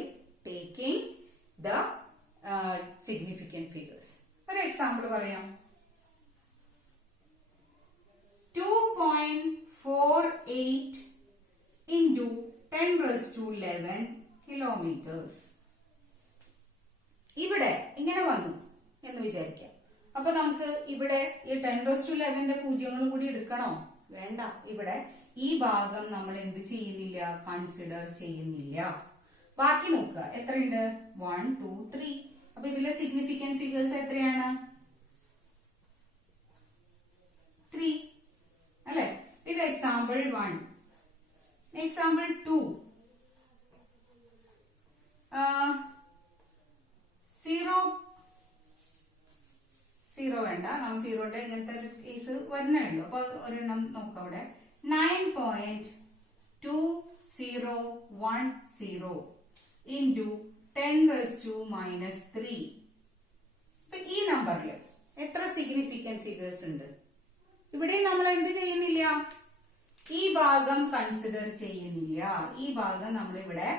taking the significant figures. ഒരു എക്സാമ്പിൾ പറയാം. 2.48 into 10⁻11 kilometers. ഇവിടെ ഇങ്ങനെ വന്നു എന്ന് വിചാരിക്കാം. അപ്പൊ നമുക്ക് ഇവിടെ ഈ 10⁻11 പൂജ്യങ്ങളും കൂടി എടുക്കണോ? വേണ്ട. ഇവിടെ ഈ ഭാഗം നമ്മൾ എന്ത് ചെയ്യുന്നില്ല, കൺസിഡർ ചെയ്യുന്നില്ല. ബാക്കി നോക്കുക, എത്രയുണ്ട്? 1 2 3. അപ്പൊ ഇതിലെ സിഗ്നിഫിക്കന്റ് ഫിഗേഴ്സ് എത്രയാണ്? 3 അല്ലെ? ഇത് എക്സാമ്പിൾ 1. എക്സാമ്പിൾ 2. 0 വേണ്ട, നമുക്ക് 0യുടെ ഇങ്ങനത്തെ ഒരു കേസ് വരുന്നേ ഉള്ളൂ. അപ്പൊ ഒരെണ്ണം നോക്കാം. അവിടെ 9.2010 into 10⁻³ ഇപ്പൊ ഈ നമ്പറിൽ എത്ര സിഗ്നിഫിക്കന്റ് ഫിഗേഴ്സ് ഉണ്ട്? ഇവിടെ നമ്മൾ എന്ത് ചെയ്യുന്നില്ല, ഈ ഭാഗം കൺസിഡർ ചെയ്യുന്നില്ല. ഈ ഭാഗം നമ്മൾ ഇവിടെ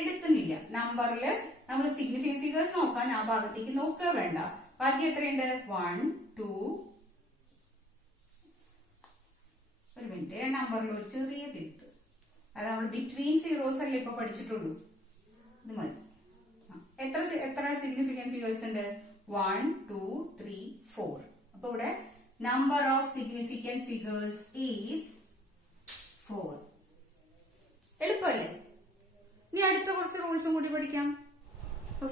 എടുക്കുന്നില്ല. നമ്പറിൽ നമ്മൾ സിഗ്നിഫിക്കന്റ് ഫിഗേഴ്സ് നോക്കാൻ ആ ഭാഗത്തേക്ക് നോക്കുക വേണ്ട. ബാക്കി എത്രയുണ്ട്? 1 2. ഒരു മിനിറ്റ്, നമ്പറിൽ ഒരു ചെറിയ തിരുത്ത്. അത് നമ്മൾ ബിറ്റ്വീൻ സീറോസ് അല്ലേ ഇപ്പൊ പഠിച്ചിട്ടുള്ളൂ. ഇത് മതി. എത്ര സിഗ്നിഫിക്കന്റ് ഫിഗേഴ്സ് ഉണ്ട്? 1 2 3 4. അപ്പൊ ഇവിടെ number of significant figures is 4. എളുപ്പമല്ലേ? ഇനി അടുത്ത കുറച്ച് റൂൾസും കൂടി പഠിക്കാം.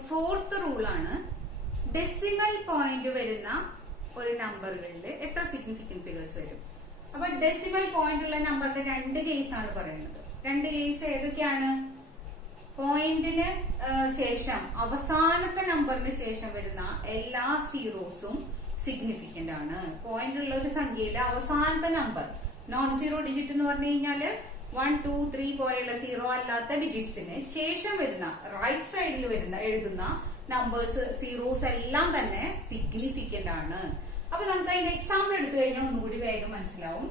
ഫോർത്ത് റൂളാണ്, ഡെസിമൽ പോയിന്റ് വരുന്ന ഒരു നമ്പറുകളിൽ എത്ര സിഗ്നിഫിക്കന്റ് ഫിഗേഴ്സ് വരും. അപ്പൊ ഡെസിമൽ പോയിന്റ് ഉള്ള നമ്പറിന്റെ 2 കേസ് ആണ് പറയുന്നത്. 2 കേസ് ഏതൊക്കെയാണ്? പോയിന്റിന് ശേഷം അവസാനത്തെ നമ്പറിന് ശേഷം വരുന്ന എല്ലാ സീറോസും സിഗ്നിഫിക്കന്റ് ആണ്. പോയിന്റ് ഉള്ള ഒരു സംഖ്യയിലെ അവസാനത്തെ നമ്പർ നോൺ സീറോ ഡിജിറ്റ് എന്ന് പറഞ്ഞു കഴിഞ്ഞാല് 1 2 3 പോലെയുള്ള സീറോ അല്ലാത്ത ഡിജിറ്റ്സിന് ശേഷം വരുന്ന റൈറ്റ് സൈഡിൽ വരുന്ന എഴുതുന്ന നമ്പേഴ്സ് സീറോസ് എല്ലാം തന്നെ സിഗ്നിഫിക്കന്റ് ആണ്. അപ്പൊ നമുക്ക് അതിന്റെ എക്സാമ്പിൾ എടുത്തു കഴിഞ്ഞാൽ ഒന്നുകൂടി വേഗം മനസ്സിലാവും.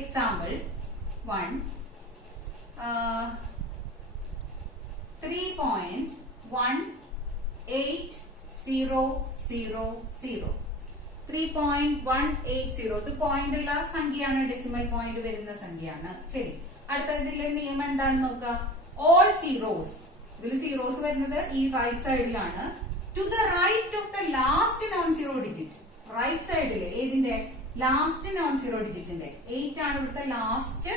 എക്സാമ്പിൾ 1 3.1800. 3.180 ഇത് പോയിന്റ് ഉള്ള സംഖ്യയാണ്, ഡെസിമൽ പോയിന്റ് വരുന്ന സംഖ്യയാണ്. ശരി, അടുത്ത ഇതിലെ നിയമം എന്താണെന്ന് നോക്കുക. ഓൾ സീറോസ്, ഇതിൽ സീറോസ് വരുന്നത് ഈ റൈറ്റ് സൈഡിലാണ്. To the right of the last non zero digit. Right സൈഡില് ഏതിന്റെ? ലാസ്റ്റ് നോൺ സീറോ ഡിജിറ്റിന്റെ. 8 ആണ് ഇവിടുത്തെ ലാസ്റ്റ്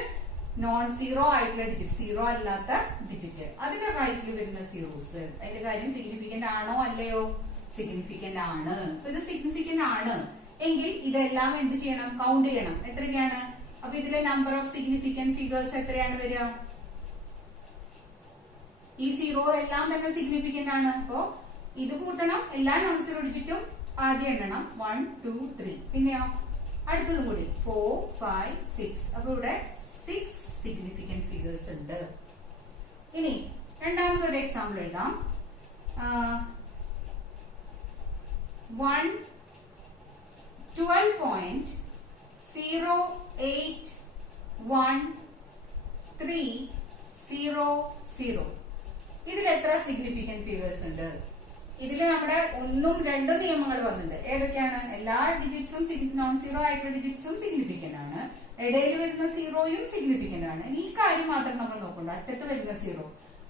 നോൺ സീറോ ആയിട്ടുള്ള ഡിജിറ്റ്, സീറോ അല്ലാത്ത ഡിജിറ്റ്. അതിന്റെ റൈറ്റിൽ വരുന്ന സീറോസ്. അതിന്റെ കാര്യം സിഗ്നിഫിക്കന്റ് ആണോ അല്ലയോ? സിഗ്നിഫിക്കന്റ് ആണ്. ഇത് സിഗ്നിഫിക്കന്റ് ആണ് എങ്കിൽ ഇതെല്ലാം എന്ത് ചെയ്യണം? കൗണ്ട് ചെയ്യണം. എത്രയാണ്? അപ്പൊ ഇതിലെ നമ്പർ ഓഫ് സിഗ്നിഫിക്കന്റ് ഫിഗേഴ്സ് എത്രയാണ് വരിക? ഈ സീറോ എല്ലാം തന്നെ സിഗ്നിഫിക്കന്റ് ആണ്. അപ്പോ ഇത് കൂട്ടണം, എല്ലാ നോൺ സീറോ ഡിജിറ്റും ആദ്യം എണ്ണണം. 1 2 3. പിന്നെയോ അടുത്തതും കൂടി 4 5 6. അപ്പൊ ഇവിടെ 6 സിഗ്നിഫിക്കന്റ് ഫിഗേഴ്സ് ഉണ്ട്. ഇനി രണ്ടാമതൊരു എക്സാമ്പിൾ എഴുതാം. 12.08130 ഇതിൽ എത്ര സിഗ്നിഫിക്കന്റ് ഫിഗേഴ്സ് ഉണ്ട്? ഇതില് നമ്മുടെ 1ഉം 2ഉം നിയമങ്ങൾ വന്നിട്ടുണ്ട്. ഏതൊക്കെയാണ്? എല്ലാ ഡിജിറ്റ്സും നോൺ സീറോ ആയിട്ടുള്ള ഡിജിറ്റ്സും സിഗ്നിഫിക്കന്റ് ആണ്, ഇടയിൽ വരുന്ന സീറോയും സിഗ്നിഫിക്കന്റ് ആണ്. ഈ കാര്യം മാത്രം നമ്മൾ നോക്കണ്ട. അറ്റത്ത് വരുന്ന സീറോ,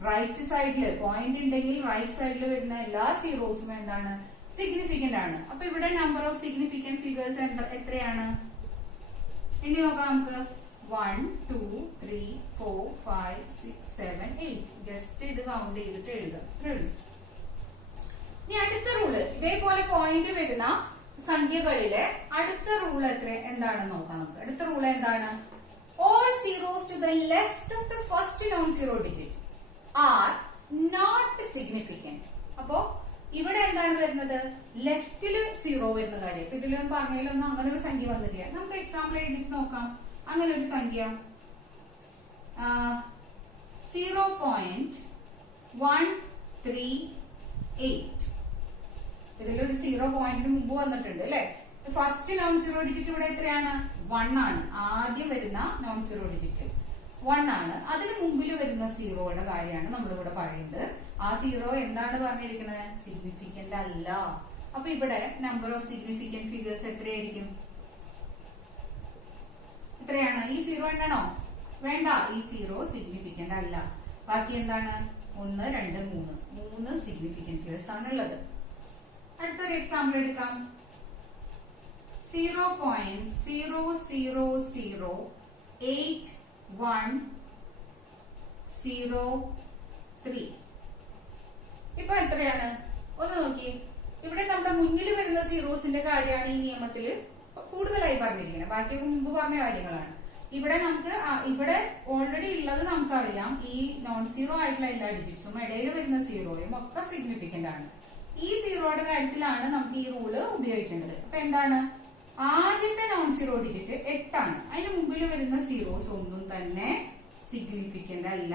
റൈറ്റ് സൈഡില് പോയിന്റ് ഉണ്ടെങ്കിൽ റൈറ്റ് സൈഡിൽ വരുന്ന എല്ലാ സീറോസും എന്താണ്? സിഗ്നിഫിക്കന്റ് ആണ്. അപ്പൊ ഇവിടെ നമ്പർ ഓഫ് സിഗ്നിഫിക്കന്റ് ഫിഗേഴ്സ് എത്രയാണ്? ഇനി നോക്കാം നമുക്ക്. 1 2 3 4 5 6 7 8. ജസ്റ്റ് ഇത് കൗണ്ട് ചെയ്തിട്ട് എഴുതാം. ഇനി അടുത്ത റൂള്, ഇതേപോലെ പോയിന്റ് വരുന്ന സംഖ്യകളിലെ അടുത്ത റൂൾ എന്താണെന്ന് നോക്കാം നമുക്ക്. അടുത്ത റൂൾ എന്താണ്? All zeros to the left of the first non zero digit are not significant. അപ്പോ ഇവിടെ എന്താണ് വരുന്നത്? ലെഫ്റ്റില് സീറോ വരുന്ന കാര്യം. ഇപ്പൊ ഇതിലും പറഞ്ഞതിലൊന്നും അങ്ങനെ ഒരു സംഖ്യ വന്നിട്ടില്ല. നമുക്ക് എക്സാമ്പിൾ എഴുതിട്ട് നോക്കാം. അങ്ങനെ ഒരു സംഖ്യ 0.138. ഇതിലൊരു 0 പോയിന്റിന് മുമ്പ് വന്നിട്ടുണ്ട് അല്ലെ. ഫസ്റ്റ് നോൺ സീറോ ഡിജിറ്റ് ഇവിടെ എത്രയാണ്? 1 ആണ്. ആദ്യം വരുന്ന നോൺ സീറോ ഡിജിറ്റ് 1 ആണ്. അതിന് മുമ്പിൽ വരുന്ന സീറോയുടെ കാര്യമാണ് നമ്മളിവിടെ പറയുന്നത്. ആ സീറോ എന്താണ് പറഞ്ഞിരിക്കുന്നത്? സിഗ്നിഫിക്കന്റ് അല്ല. അപ്പൊ ഇവിടെ നമ്പർ ഓഫ് സിഗ്നിഫിക്കന്റ് ഫിഗേഴ്സ് എത്രയായിരിക്കും? എത്രയാണ്? ഈ സീറോ എണ്ണണോ? വേണ്ട, ഈ സീറോ സിഗ്നിഫിക്കന്റ് അല്ല. ബാക്കി എന്താണ്? 1 2 3 സിഗ്നിഫിക്കന്റ് ഫിഗേഴ്സ് ആണുള്ളത്. അടുത്തൊരു എക്സാമ്പിൾ എടുക്കാം. 0.008103. ഇപ്പൊ എത്രയാണ്? ഒന്ന് നോക്കി. ഇവിടെ നമ്മുടെ മുന്നിൽ വരുന്ന സീറോസിന്റെ കാര്യമാണ് ഈ നിയമത്തിൽ കൂടുതലായി പറഞ്ഞിരിക്കുന്നത്. ബാക്കി മുമ്പ് പറഞ്ഞ കാര്യങ്ങളാണ്. ഇവിടെ നമുക്ക് ഇവിടെ ഓൾറെഡി ഉള്ളത് നമുക്കറിയാം. ഈ നോൺ സീറോ ആയിട്ടുള്ള എല്ലാ ഡിജിറ്റ്സും ഇടയിൽ വരുന്ന സീറോയും ഒക്കെ സിഗ്നിഫിക്കന്റ് ആണ്. ഈ സീറോയുടെ കാര്യത്തിലാണ് നമുക്ക് ഈ റൂള് ഉപയോഗിക്കേണ്ടത്. അപ്പൊ എന്താണ്? ആദ്യത്തെ നോൺ സീറോ ഡിജിറ്റ് 8 ആണ്. അതിന് മുമ്പിൽ വരുന്ന സീറോസ് ഒന്നും തന്നെ സിഗ്നിഫിക്കന്റ് അല്ല.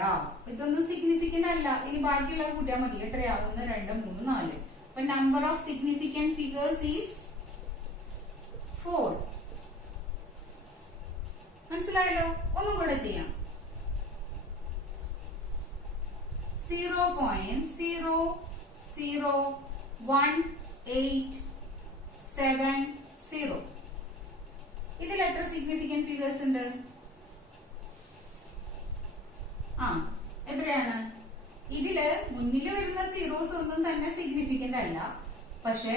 ഇതൊന്നും സിഗ്നിഫിക്കന്റ് അല്ല. ഇനി ബാക്കിയുള്ളത് കൂട്ടിയാൽ മതി. എത്രയാ? 1 2 3 4. അപ്പൊ number of significant figures is 4. മനസ്സിലായല്ലോ? ഒന്നും കൂടെ ചെയ്യാം. 0.001870. ഇതിൽ എത്ര സിഗ്നിഫിക്കന്റ് ഫിഗേഴ്സ് ഉണ്ട്? എത്രയാണ്? ഇതില് മുന്നിൽ വരുന്ന സീറോസ് ഒന്നും തന്നെ സിഗ്നിഫിക്കന്റ് അല്ല. പക്ഷെ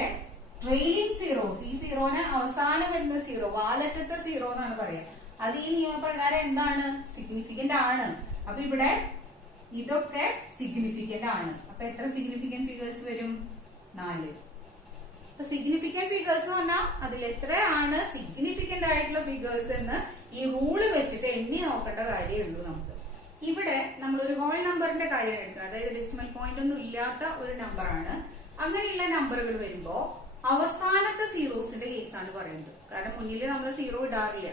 ട്രെയിലിംഗ് സീറോസ്, ഈ സീറോന് അവസാനം വരുന്ന സീറോ, വാലറ്റത്തെ സീറോ എന്നാണ് പറയാ, അത് ഈ നിയമപ്രകാരം എന്താണ്? സിഗ്നിഫിക്കന്റ് ആണ്. അപ്പൊ ഇവിടെ ഇതൊക്കെ സിഗ്നിഫിക്കന്റ് ആണ്. അപ്പൊ എത്ര സിഗ്നിഫിക്കന്റ് ഫിഗേഴ്സ് വരും? 4. അപ്പൊ സിഗ്നിഫിക്കന്റ് ഫിഗേഴ്സ് എന്ന് പറഞ്ഞാൽ അതിൽ എത്രയാണ് സിഗ്നിഫിക്കന്റ് ആയിട്ടുള്ള ഫിഗേഴ്സ് എന്ന് ഈ റൂള് വെച്ചിട്ട് എണ്ണി നോക്കേണ്ട കാര്യമേ ഉള്ളൂ നമുക്ക്. ഇവിടെ നമ്മൾ ഒരു ഹോൾ നമ്പറിന്റെ കാര്യമാണ് എടുക്കുന്നത്. അതായത് ഡെസിമൽ പോയിന്റ് ഒന്നും ഇല്ലാത്ത ഒരു നമ്പറാണ്. അങ്ങനെയുള്ള നമ്പറുകൾ വരുമ്പോ അവസാനത്തെ സീറോസിന്റെ കേസാണ് പറയുന്നത്. കാരണം മുന്നിൽ നമ്മൾ സീറോ ഇടാറില്ല.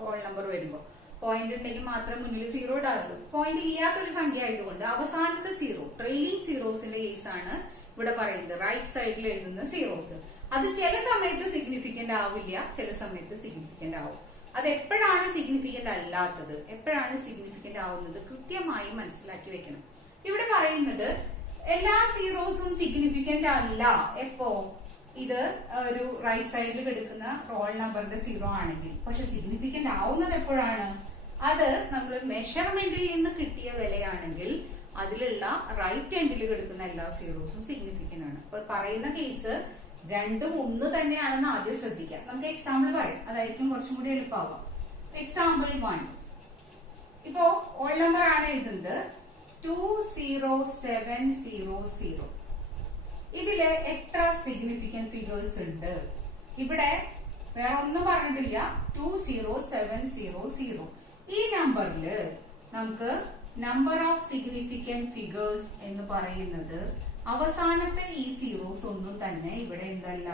ഹോൾ നമ്പർ വരുമ്പോ പോയിന്റ് ഉണ്ടെങ്കിൽ മാത്രം മുന്നിൽ സീറോ ഇടാറുള്ളൂ. പോയിന്റ് ഇല്ലാത്തൊരു സംഖ്യ ആയതുകൊണ്ട് അവസാനത്തെ സീറോ, ട്രെയിലിംഗ് സീറോസിന്റെ കേസാണ് ഇവിടെ പറയുന്നത്. റൈറ്റ് സൈഡിൽ എഴുതുന്ന സീറോസ് അത് ചില സമയത്ത് സിഗ്നിഫിക്കന്റ് ആവില്ല, ചില സമയത്ത് സിഗ്നിഫിക്കന്റ് ആവും. അത് എപ്പോഴാണ് സിഗ്നിഫിക്കന്റ് അല്ലാത്തത്, എപ്പോഴാണ് സിഗ്നിഫിക്കന്റ് ആവുന്നത് കൃത്യമായി മനസ്സിലാക്കി വെക്കണം. ഇവിടെ പറയുന്നത് എല്ലാ സീറോസും സിഗ്നിഫിക്കന്റ് അല്ല. എപ്പോ? ഇത് ഒരു റൈറ്റ് സൈഡിൽ കിടക്കുന്ന റോൾ നമ്പറിന്റെ സീറോ ആണെങ്കിൽ. പക്ഷെ സിഗ്നിഫിക്കന്റ് ആവുന്നത് എപ്പോഴാണ്? അത് നമ്മൾ മെഷർമെന്റിൽ നിന്ന് കിട്ടിയ വിലയാണെങ്കിൽ അതിലുള്ള റൈറ്റ് എൻഡിൽ കിടക്കുന്ന എല്ലാ സീറോസും സിഗ്നിഫിക്കന്റ് ആണ്. അപ്പൊ പറയുന്ന കേസ് രണ്ടും ഒന്ന് തന്നെയാണെന്ന് ആദ്യം ശ്രദ്ധിക്കാം. നമുക്ക് എക്സാമ്പിൾ പറയാം, അതായിരിക്കും കുറച്ചും കൂടി എളുപ്പമാവാം. എക്സാമ്പിൾ 1. ഇപ്പോ ഓൾ നമ്പർ ആണ് എഴുതുന്നത് 20700. ഇതില് എത്ര സിഗ്നിഫിക്കന്റ് ഫിഗേഴ്സ് ഉണ്ട്? ഇവിടെ വേറെ ഒന്നും പറഞ്ഞിട്ടില്ല. 20700. ഈ നമ്പറില് നമുക്ക് നമ്പർ ഓഫ് സിഗ്നിഫിക്കന്റ് ഫിഗേഴ്സ് എന്ന് പറയുന്നത് അവസാനത്തെ ഈ സീറോസ് ഒന്നും തന്നെ ഇവിടെ എന്തല്ല?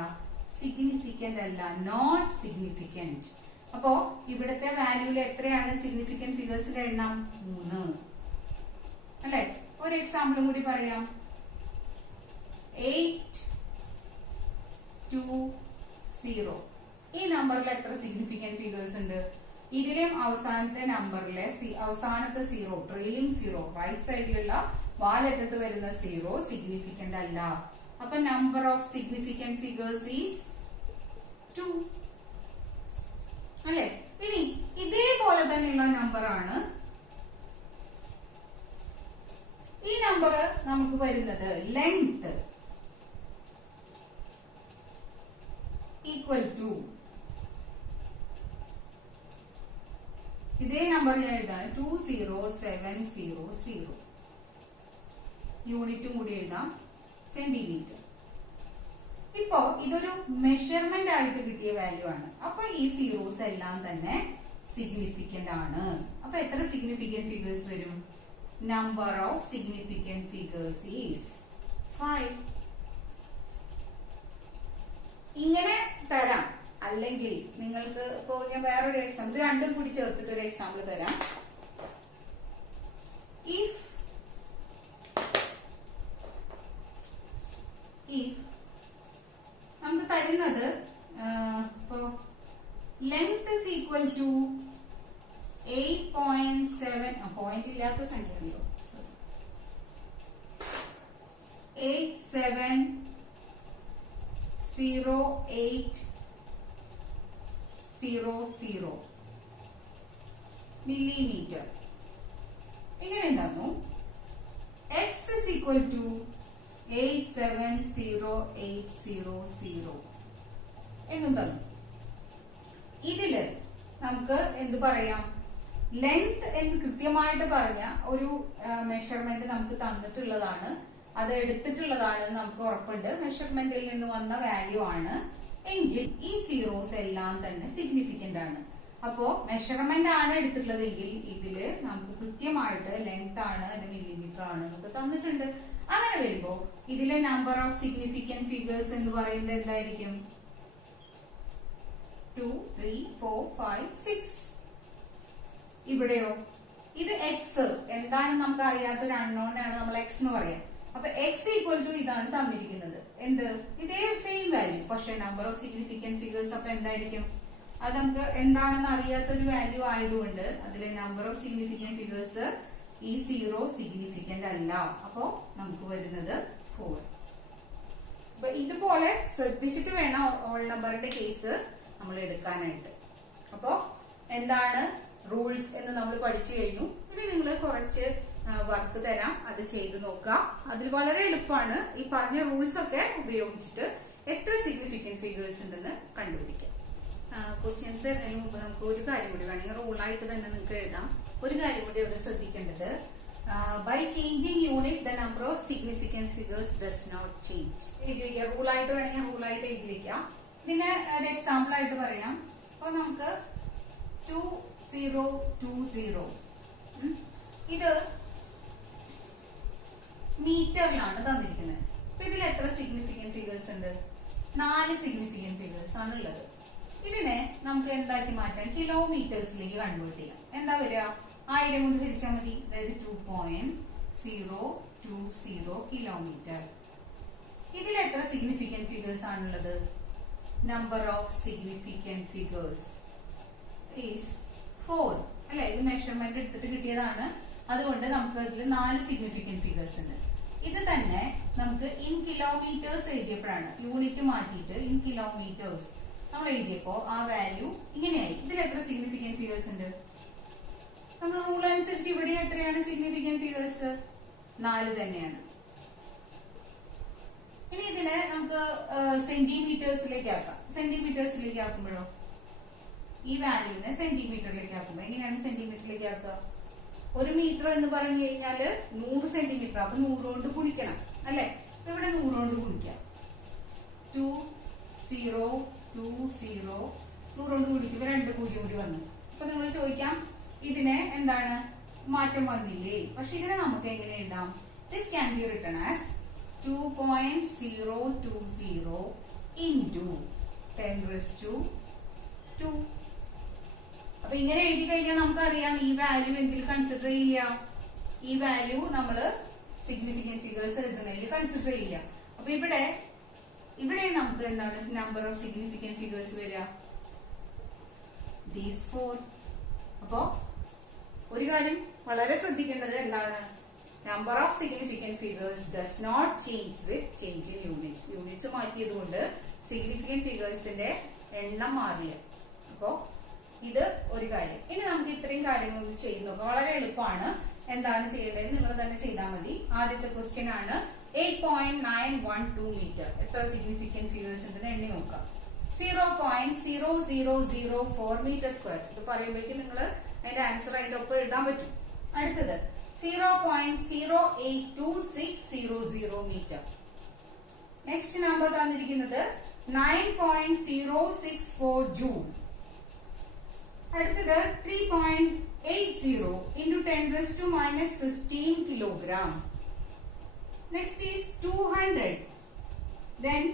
സിഗ്നിഫിക്കന്റ് അല്ല, നോട്ട് സിഗ്നിഫിക്കന്റ്. അപ്പോ ഇവിടത്തെ വാല്യൂല് എത്രയാണ് സിഗ്നിഫിക്കന്റ് ഫിഗേഴ്സിന്റെ എണ്ണം? 3 അല്ലെ. ഒരു എക്സാമ്പിളും കൂടി പറയാം. 820. ഈ നമ്പറിൽ എത്ര സിഗ്നിഫിക്കന്റ് ഫിഗേഴ്സ് ഉണ്ട്? ഇതിലും അവസാനത്തെ നമ്പറിലെ അവസാനത്തെ സീറോ, ട്രെയിലിംഗ് സീറോ, റൈറ്റ് സൈഡിലുള്ള വാലറ്റത്ത് വരുന്ന 0 സിഗ്നിഫിക്കന്റ് അല്ല. അപ്പൊ number of significant figures is 2 അല്ലെ. ഇനി ഇതേപോലെ തന്നെയുള്ള നമ്പർ ആണ് ഈ നമ്പർ നമുക്ക് വരുന്നത് ലെങ്ത് ഈക്വൽ ടു ഇതേ നമ്പർ ഞാൻ എഴുതാണ് 20700 യൂണിറ്റും കൂടി എഴുതാം സെന്റിമീറ്റർ. ഇപ്പോ ഇതൊരു മെഷർമെന്റ് ആയിട്ട് കിട്ടിയ വാല്യൂ ആണ്. അപ്പൊ ഈ സീറോസ് എല്ലാം തന്നെ സിഗ്നിഫിക്കന്റ് ആണ്. അപ്പൊ എത്ര സിഗ്നിഫിക്കന്റ് ഫിഗേഴ്സ് വരും? Number of significant figures is 5. ഇങ്ങനെ തരാം. അല്ലെങ്കിൽ നിങ്ങൾക്ക് ഇപ്പോ ഞാൻ വേറൊരു എക്സാമ്പിൾ, ഇത് രണ്ടും കൂടി ചേർത്തിട്ട് ഒരു എക്സാമ്പിൾ തരാം. ഇഫ് നമുക്ക് തരുന്നത് ഇപ്പോ length is equal to 8.7 point ഇല്ലാത്ത സംഖ്യ ഉണ്ടോ 870800 millimeter. ഇങ്ങനെ തന്നു x is equal to 870800 എന്നും തന്നു. ഇതില് നമുക്ക് എന്ത് പറയാം? ലെങ്ത് എന്ന് കൃത്യമായിട്ട് പറഞ്ഞ ഒരു മെഷർമെന്റ് നമുക്ക് തന്നിട്ടുള്ളതാണ്, അത് എടുത്തിട്ടുള്ളതാണ്, നമുക്ക് ഉറപ്പുണ്ട് മെഷർമെന്റിൽ നിന്ന് വന്ന വാല്യൂ ആണ് എങ്കിൽ ഈ സീറോസ് എല്ലാം തന്നെ സിഗ്നിഫിക്കന്റ് ആണ്. അപ്പോ മെഷർമെന്റ് ആണ് എടുത്തിട്ടുള്ളതെങ്കിൽ ഇതില് നമുക്ക് കൃത്യമായിട്ട് ലെങ്ത് ആണ്, മില്ലിമീറ്റർ ആണ് നമുക്ക് തന്നിട്ടുണ്ട്. അങ്ങനെ വരുമ്പോ ഇതിലെ നമ്പർ ഓഫ് സിഗ്നിഫിക്കന്റ് ഫിഗേഴ്സ് എന്ന് പറയുന്നത് എന്തായിരിക്കും? 2, 3, 4, 5, 6. ഇവിടെയോ ഇത് എക്സ് എന്താണ് നമുക്ക് അറിയാത്തൊരു അൺനോൺ ആണ്, നമ്മൾ എക്സ് എന്ന് പറയാം. അപ്പൊ എക്സ് ഈക്വൽ ടു ഇതാണ് തന്നിരിക്കുന്നത്. എന്ത്? ഇതേ സെയിം വാല്യൂ, പക്ഷെ നമ്പർ ഓഫ് സിഗ്നിഫിക്കന്റ് ഫിഗേഴ്സ് അപ്പൊ എന്തായിരിക്കും? അത് നമുക്ക് എന്താണെന്ന് അറിയാത്തൊരു വാല്യൂ ആയതുകൊണ്ട് അതിലെ നമ്പർ ഓഫ് സിഗ്നിഫിക്കന്റ് ഫിഗേഴ്സ് ഈ 0 സിഗ്നിഫിക്കന്റ് അല്ല. അപ്പോ നമുക്ക് വരുന്നത് 4. അപ്പൊ ഇതുപോലെ ശ്രദ്ധിച്ചിട്ട് വേണം ഓൾ നമ്പറിന്റെ കേസ് നമ്മൾ എടുക്കാനായിട്ട്. അപ്പോ എന്താണ് റൂൾസ് എന്ന് നമ്മൾ പഠിച്ചു കഴിഞ്ഞു. ഇനി നിങ്ങൾ കുറച്ച് വർക്ക് തരാം, അത് ചെയ്ത് നോക്കുക. അതിൽ വളരെ എളുപ്പമാണ്. ഈ പറഞ്ഞ റൂൾസ് ഒക്കെ ഉപയോഗിച്ചിട്ട് എത്ര സിഗ്നിഫിക്കന്റ് ഫിഗേഴ്സ് ഉണ്ടെന്ന് കണ്ടുപിടിക്കാം. ക്വസ്റ്റ്യൻസ് എന്നതിന് മുമ്പ് നമുക്ക് ഒരു കാര്യം കൂടി വേണമെങ്കിൽ റൂളായിട്ട് തന്നെ നിങ്ങൾക്ക് എഴുതാം. ഒരു കാര്യം കൂടി ഇവിടെ ശ്രദ്ധിക്കേണ്ടത്, by changing unit the number of significant figures does not change. എഴുതി വയ്ക്കുക. റൂളായിട്ട് വേണമെങ്കിൽ റൂളായിട്ട് എഴുതി വയ്ക്കാം. ഇതിന് ഒരു എക്സാമ്പിൾ ആയിട്ട് പറയാം. അപ്പൊ നമുക്ക് 2020 ഇത് മീറ്ററിലാണ് തന്നിരിക്കുന്നത്. അപ്പൊ ഇതിൽ എത്ര സിഗ്നിഫിക്കന്റ് ഫിഗേഴ്സ് ഉണ്ട്? 4 സിഗ്നിഫിക്കന്റ് ഫിഗേഴ്സ് ആണ് ഉള്ളത്. ഇതിനെ നമുക്ക് എന്താക്കി മാറ്റാം? കിലോമീറ്റേഴ്സിലേക്ക് കൺവേർട്ട് ചെയ്യാം. എന്താ വരിക? 1000 കൊണ്ട് ഹരിച്ചാൽ മതി. അതായത് 2.020 കിലോമീറ്റർ. ഇതിൽ എത്ര സിഗ്നിഫിക്കന്റ് ഫിഗേഴ്സ് ആണുള്ളത്? Number of significant figures is 4 അല്ലെ. ഇത് മെഷർമെന്റ് എടുത്തിട്ട് കിട്ടിയതാണ്. അതുകൊണ്ട് നമുക്ക് ഇതിൽ 4 സിഗ്നിഫിക്കന്റ് ഫിഗേഴ്സ് ഉണ്ട്. ഇത് തന്നെ നമുക്ക് ഇൻ കിലോമീറ്റേഴ്സ് എഴുതിയപ്പോഴാണ് യൂണിറ്റ് മാറ്റിയിട്ട് ഇൻ കിലോമീറ്റേഴ്സ് നമ്മൾ എഴുതിയപ്പോ ആ വാല്യൂ ഇങ്ങനെയായി. ഇതിൽ എത്ര സിഗ്നിഫിക്കന്റ് ഫിഗേഴ്സ് ഉണ്ട്? നമ്മൾ റൂൾ അനുസരിച്ച് ഇവിടെ എത്രയാണ് സിഗ്നിഫിക്കന്റ് ഫിഗേഴ്സ്? 4 തന്നെയാണ്. ഇനി ഇതിനെ നമുക്ക് സെന്റിമീറ്റേഴ്സിലേക്ക് ആക്കാം. സെന്റിമീറ്റേഴ്സിലേക്ക് ആക്കുമ്പോഴോ ഈ വാല്യൂവിനെ സെന്റിമീറ്ററിലേക്ക് ആക്കുമ്പോ എങ്ങനെയാണ് സെന്റിമീറ്ററിലേക്ക് ആക്കുക? 1 മീറ്റർ എന്ന് പറഞ്ഞു കഴിഞ്ഞാല് 100 സെന്റിമീറ്റർ. അപ്പൊ 100 കൊണ്ട് ഗുണിക്കണം അല്ലെ. അപ്പൊ ഇവിടെ 100 കൊണ്ട് ഗുണിക്കാം. 2020 100 കൊണ്ട് ഗുണിക്കുമ്പോ 2 0 കൂടി വന്നു. അപ്പൊ നിങ്ങൾ ചോദിക്കാം ഇതിനെ എന്താണ് മാറ്റം വന്നില്ലേ? പക്ഷെ ഇതിനെ നമുക്ക് എങ്ങനെ എഴുതാം? This can be written as 2.020 into 10⁻². അപ്പൊ ഇങ്ങനെ എഴുതി കഴിഞ്ഞാൽ നമുക്കറിയാം ഈ വാല്യൂ എന്തിൽ കൺസിഡർ ചെയ്യില്ല? ഈ വാല്യൂ നമ്മള് സിഗ്നിഫിക്കന്റ് ഫിഗേഴ്സ് എഴുതുന്നതിൽ കൺസിഡർ ചെയ്യില്ല. അപ്പൊ ഇവിടെ നമുക്ക് എന്താണ് നമ്പർ ഓഫ് സിഗ്നിഫിക്കന്റ് ഫിഗേഴ്സ് വരിക? these 4. അപ്പോ ഒരു കാര്യം വളരെ ശ്രദ്ധിക്കേണ്ടത് എന്താണ്? Number of significant figures does not change with change in units. Units മാറ്റിയതുകൊണ്ട് സിഗ്നിഫിക്കന്റ് ഫിഗേഴ്സിന്റെ എണ്ണം മാറില്ല. അപ്പോ ഇത് ഒരു കാര്യം. ഇനി നമുക്ക് ഇത്രയും കാര്യങ്ങൾ ചെയ്ത് നോക്കാം. വളരെ എളുപ്പമാണ്. എന്താണ് ചെയ്യേണ്ടത് നിങ്ങൾ തന്നെ ചെയ്താൽ മതി. ആദ്യത്തെ ക്വസ്റ്റ്യൻ ആണ് 8.912 മീറ്റർ. എത്ര സിഗ്നിഫിക്കന്റ് ഫിഗേഴ്സ് ഉണ്ടെന്ന് എണ്ണി നോക്കാം. 0.0004 മീറ്റർ സ്ക്വയർ. ഇത് പറയുമ്പോഴേക്കും നിങ്ങൾ അതിന്റെ ആൻസർ അതിന്റെ ഒപ്പം എഴുതാൻ പറ്റും. അടുത്തത് 0.082600 മീറ്റർ. നെക്സ്റ്റ് നമ്പർ തന്നിരിക്കുന്നത് 9.064 ജൂൾ. അടുത്തത് 3.80 into 10⁻⁻15 kilogram. Next is 200. Then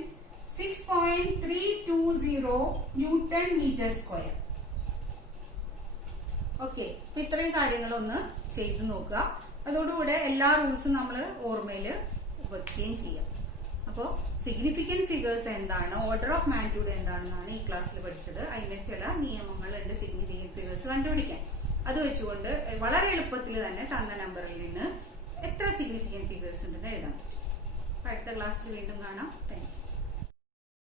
6.320 Newton meter square. Okay, അപ്പൊ ഇത്രയും കാര്യങ്ങളൊന്ന് ചെയ്തു നോക്കുക. അതോടുകൂടെ എല്ലാ റൂൾസും നമ്മൾ ഓർമ്മയിൽ വെക്കുകയും ചെയ്യാം. അപ്പോൾ സിഗ്നിഫിക്കന്റ് ഫിഗേഴ്സ് എന്താണ്, ഓർഡർ ഓഫ് മാഗ്നിറ്റ്യൂഡ് എന്താണെന്നാണ് ഈ ക്ലാസ്സിൽ പഠിച്ചത്. അതിന്റെ ചില നിയമങ്ങളുണ്ട് സിഗ്നിഫിക്കന്റ് ഫിഗേഴ്സ് കണ്ടുപിടിക്കാൻ. അത് വെച്ചുകൊണ്ട് വളരെ എളുപ്പത്തിൽ തന്നെ തന്ന നമ്പറിൽ നിന്ന് എത്ര സിഗ്നിഫിക്കന്റ് ഫിഗേഴ്സ് ഉണ്ടെന്ന് എഴുതാൻ പറ്റും. അടുത്ത ക്ലാസ്സിൽ വീണ്ടും കാണാം. Thank you.